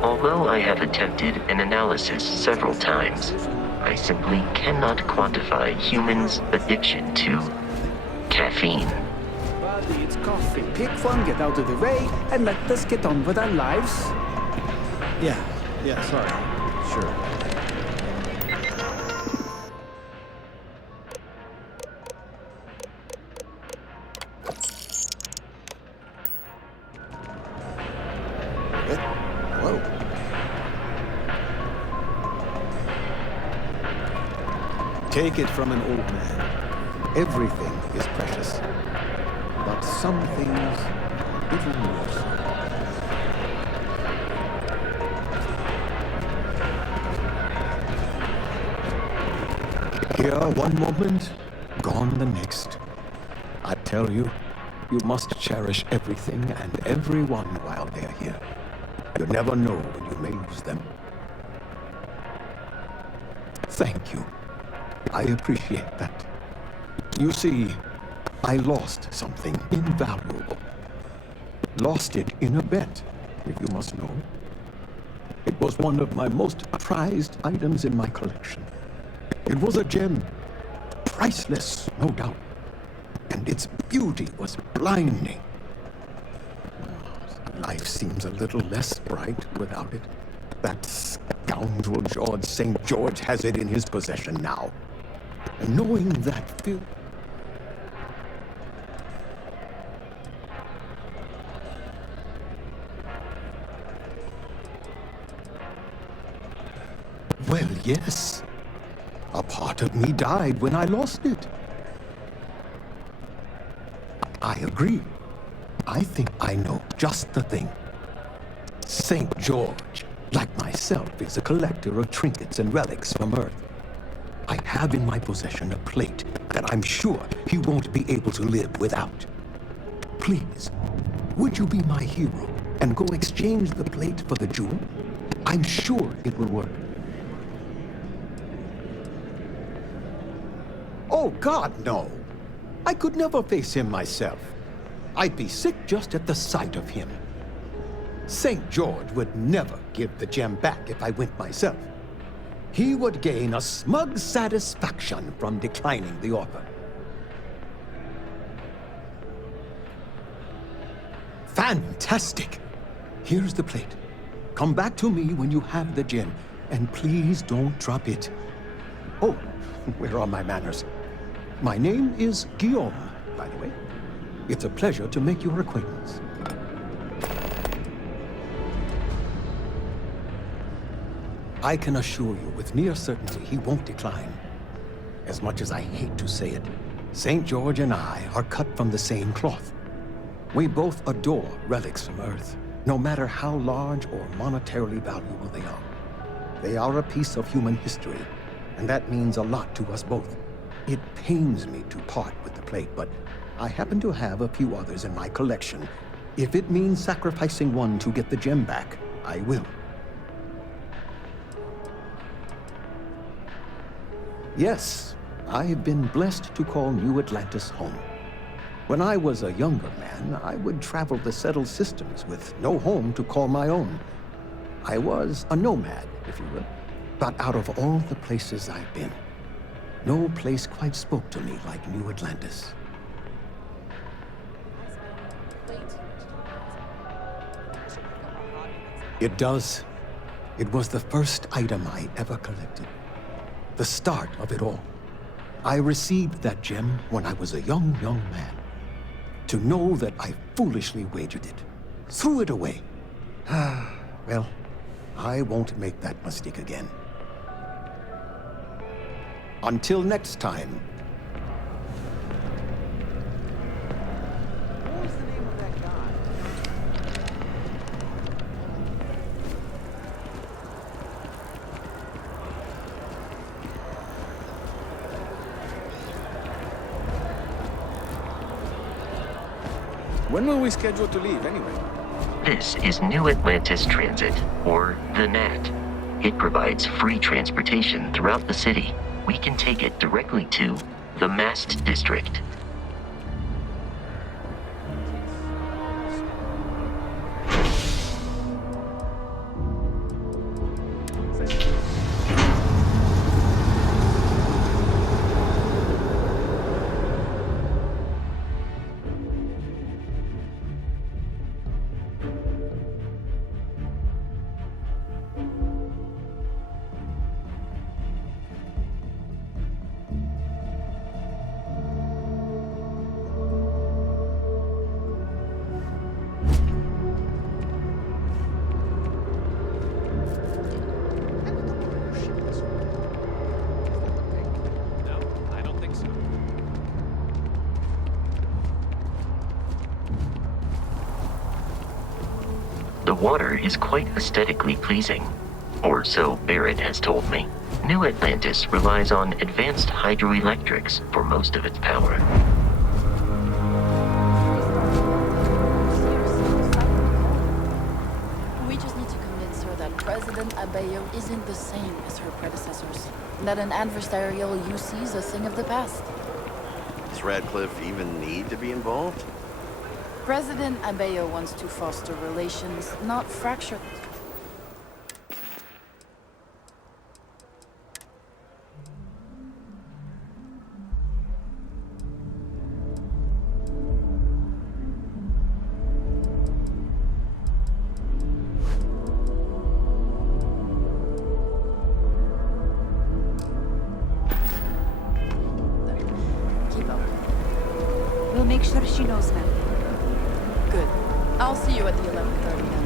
Although I have attempted an analysis several times, I simply cannot quantify humans' addiction to caffeine. Buddy, it's coffee. Pick one, get out of the way, and let us get on with our lives. Yeah, sorry. Sure. Hello. Take it from an old man. Everything is precious. But some things, little more so. Here one moment, gone the next. I tell you, you must cherish everything and everyone while they're here. You never know when you may lose them. Thank you. I appreciate that. You see, I lost something invaluable. Lost it in a bet, if you must know. It was one of my most prized items in my collection. It was a gem, priceless, no doubt, and its beauty was blinding. Life seems a little less bright without it. That scoundrel George St. George has it in his possession now. And knowing that few... Well, yes. A part of me died when I lost it. I agree. I think I know just the thing. St. George, like myself, is a collector of trinkets and relics from Earth. I have in my possession a plate that I'm sure he won't be able to live without. Please, would you be my hero and go exchange the plate for the jewel? I'm sure it will work. Oh, God, no. I could never face him myself. I'd be sick just at the sight of him. St. George would never give the gem back if I went myself. He would gain a smug satisfaction from declining the offer. Fantastic! Here's the plate. Come back to me when you have the gem, and please don't drop it. Oh, where are my manners? My name is Guillaume, by the way. It's a pleasure to make your acquaintance. I can assure you with near certainty he won't decline. As much as I hate to say it, St. George and I are cut from the same cloth. We both adore relics from Earth, no matter how large or monetarily valuable they are. They are a piece of human history, and that means a lot to us both. It pains me to part with the plate, but I happen to have a few others in my collection. If it means sacrificing one to get the gem back, I will. Yes, I have been blessed to call New Atlantis home. When I was a younger man, I would travel the settled systems with no home to call my own. I was a nomad, if you will. But out of all the places I've been, no place quite spoke to me like New Atlantis. It does. It was the first item I ever collected. The start of it all. I received that gem when I was a young man. To know that I foolishly wagered it, threw it away. Well, I won't make that mistake again. Until next time. What was the name of that guy? When will we schedule to leave, anyway? This is New Atlantis Transit, or the NAT. It provides free transportation throughout the city. We can take it directly to the Mast District. The water is quite aesthetically pleasing. Or so Barrett has told me. New Atlantis relies on advanced hydroelectrics for most of its power. We just need to convince her that President Abayo isn't the same as her predecessors. That an adversarial UC is a thing of the past. Does Radcliffe even need to be involved? President Abayo wants to foster relations, not fracture. We'll make sure she knows that. Good. I'll see you at the 11:30 then.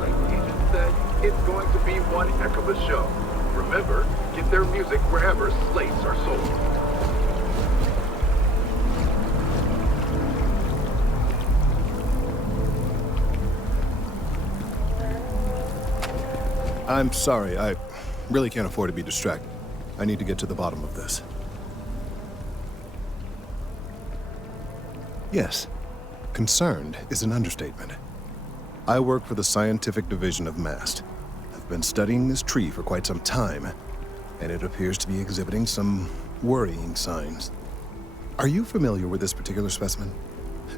Like Agent said, it's going to be one heck of a show. Remember, get their music wherever slates are sold. I'm sorry, I really can't afford to be distracted. I need to get to the bottom of this. Yes, concerned is an understatement. I work for the scientific division of MAST. I've been studying this tree for quite some time, and it appears to be exhibiting some worrying signs. Are you familiar with this particular specimen?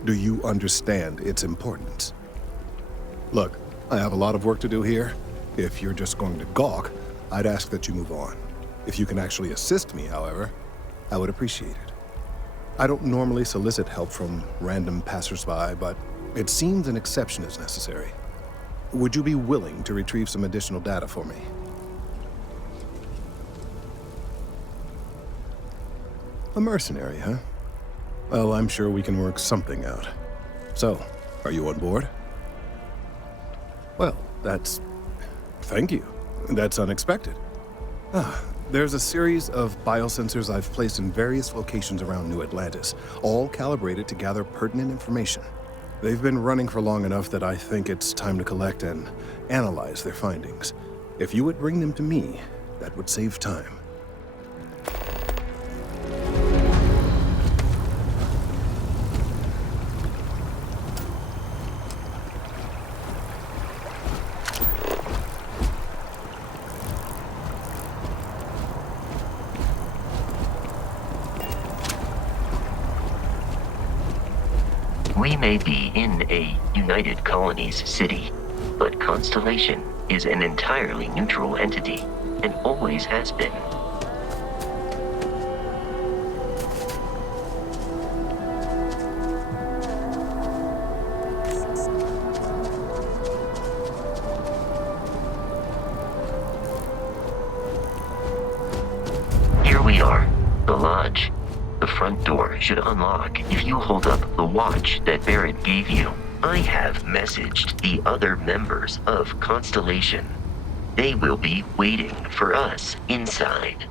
Do you understand its importance? Look, I have a lot of work to do here. If you're just going to gawk, I'd ask that you move on. If you can actually assist me, however, I would appreciate it. I don't normally solicit help from random passersby, but it seems an exception is necessary. Would you be willing to retrieve some additional data for me? A mercenary, huh? Well, I'm sure we can work something out. So, are you on board? Well, thank you. That's unexpected. There's a series of biosensors I've placed in various locations around New Atlantis, all calibrated to gather pertinent information. They've been running for long enough that I think it's time to collect and analyze their findings. If you would bring them to me, that would save time. We may be in a United Colonies city, but Constellation is an entirely neutral entity, and always has been. Here we are, the lodge. The front door should unlock if you hold up the watch that Barrett gave you. I have messaged the other members of Constellation. They will be waiting for us inside.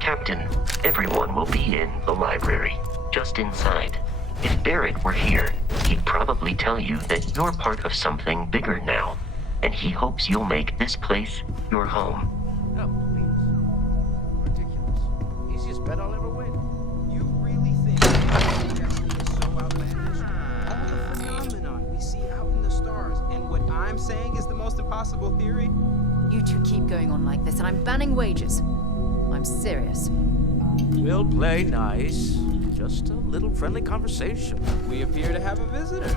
Captain, everyone will be in the library, just inside. If Barrett were here, he'd probably tell you that you're part of something bigger now, and he hopes you'll make this place your home. No, please. Ridiculous. Easiest bet I'll ever win. You really think suggesting is so outlandish? All the phenomenon we see out in the stars, and what I'm saying is the most impossible theory? You two keep going on like this, and I'm banning wages. I'm serious. We'll play nice. just a little friendly conversation. We appear to have a visitor.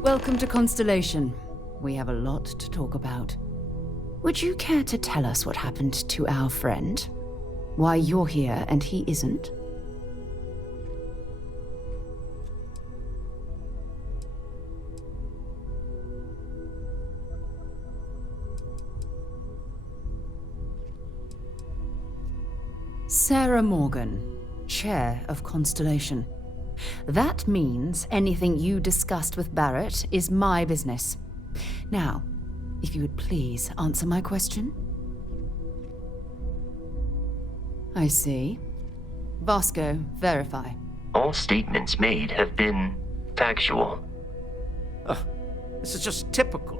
Welcome to Constellation. We have a lot to talk about. Would you care to tell us what happened to our friend? Why you're here and he isn't? Sarah Morgan, Chair of Constellation. That means anything you discussed with Barrett is my business. Now, if you would please answer my question. I see. Vasco, verify. All statements made have been factual. This is just typical.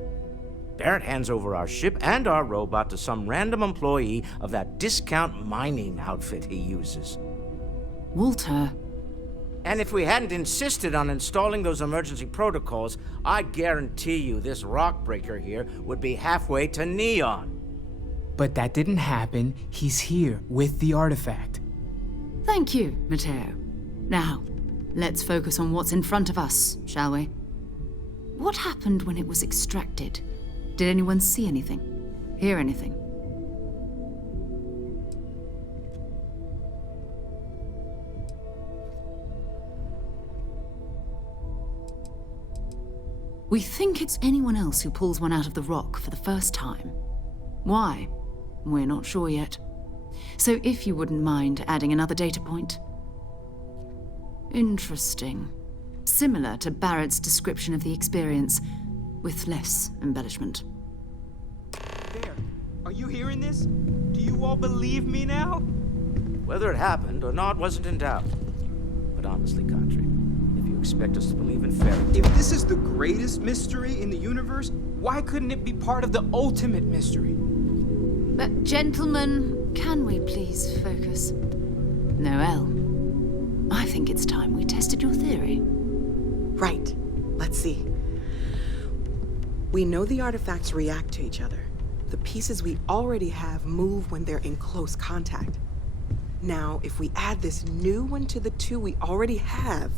Barrett hands over our ship and our robot to some random employee of that discount mining outfit he uses. Walter. And if we hadn't insisted on installing those emergency protocols, I guarantee you this rock breaker here would be halfway to Neon. But that didn't happen. He's here with the artifact. Thank you, Matteo. Now, let's focus on what's in front of us, shall we? What happened when it was extracted? Did anyone see anything? Hear anything? We think it's anyone else who pulls one out of the rock for the first time. Why? We're not sure yet. So if you wouldn't mind adding another data point. Interesting. Similar to Barrett's description of the experience, with less embellishment. There. Are you hearing this? Do you all believe me now? Whether it happened or not wasn't in doubt. But honestly, Country, if you expect us to believe in fairy tales... If this is the greatest mystery in the universe, why couldn't it be part of the ultimate mystery? But gentlemen, can we please focus? Noelle, I think it's time we tested your theory. Right. Let's see. We know the artifacts react to each other. The pieces we already have move when they're in close contact. Now, if we add this new one to the two we already have...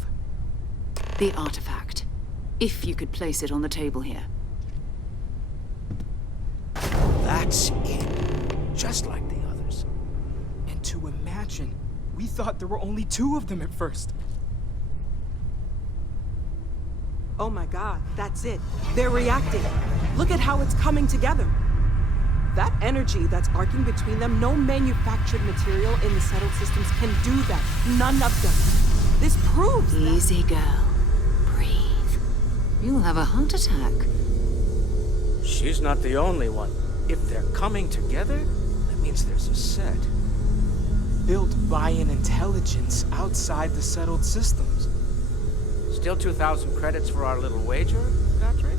The artifact. If you could place it on the table here. That's it. Just like the others. And to imagine, we thought there were only 2 of them at first. Oh my god, that's it. They're reacting. Look at how it's coming together. That energy that's arcing between them, no manufactured material in the settled systems can do that. None of them. This proves that... Easy, girl. Breathe. You'll have a heart attack. She's not the only one. If they're coming together, that means there's a set. Built by an intelligence outside the settled systems. Still 2,000 credits for our little wager, Country?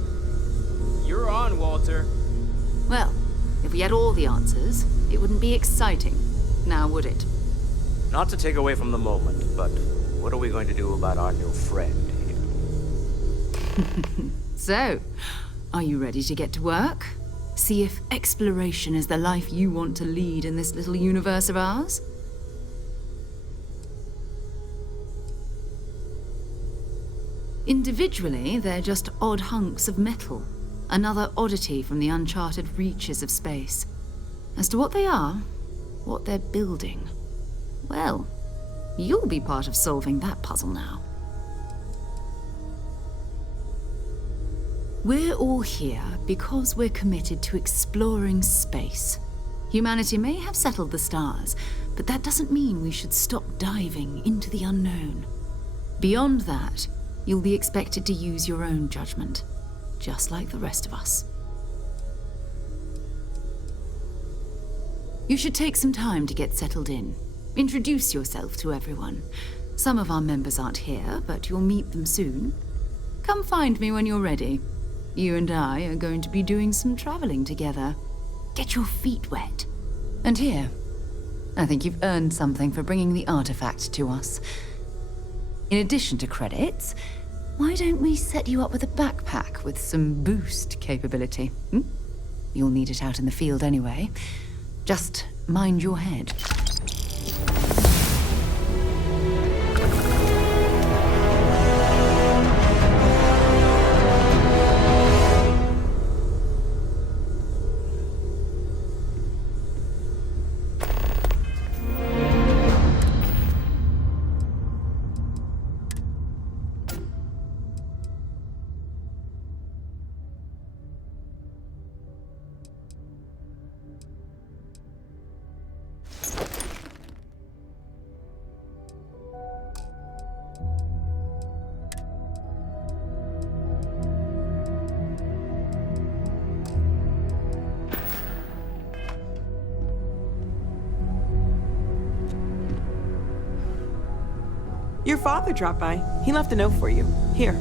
You're on, Walter. Well, if we had all the answers, it wouldn't be exciting. Now, would it? Not to take away from the moment, but what are we going to do about our new friend here? So, are you ready to get to work? See if exploration is the life you want to lead in this little universe of ours? Individually, they're just odd hunks of metal. Another oddity from the uncharted reaches of space. As to what they are, what they're building, well, you'll be part of solving that puzzle now. We're all here because we're committed to exploring space. Humanity may have settled the stars, but that doesn't mean we should stop diving into the unknown. Beyond that, you'll be expected to use your own judgment, just like the rest of us. You should take some time to get settled in. Introduce yourself to everyone. Some of our members aren't here, but you'll meet them soon. Come find me when you're ready. You and I are going to be doing some traveling together. Get your feet wet. And here, I think you've earned something for bringing the artifact to us. In addition to credits, why don't we set you up with a backpack with some boost capability? You'll need it out in the field anyway. Just mind your head. Your father dropped by. He left a note for you. Here.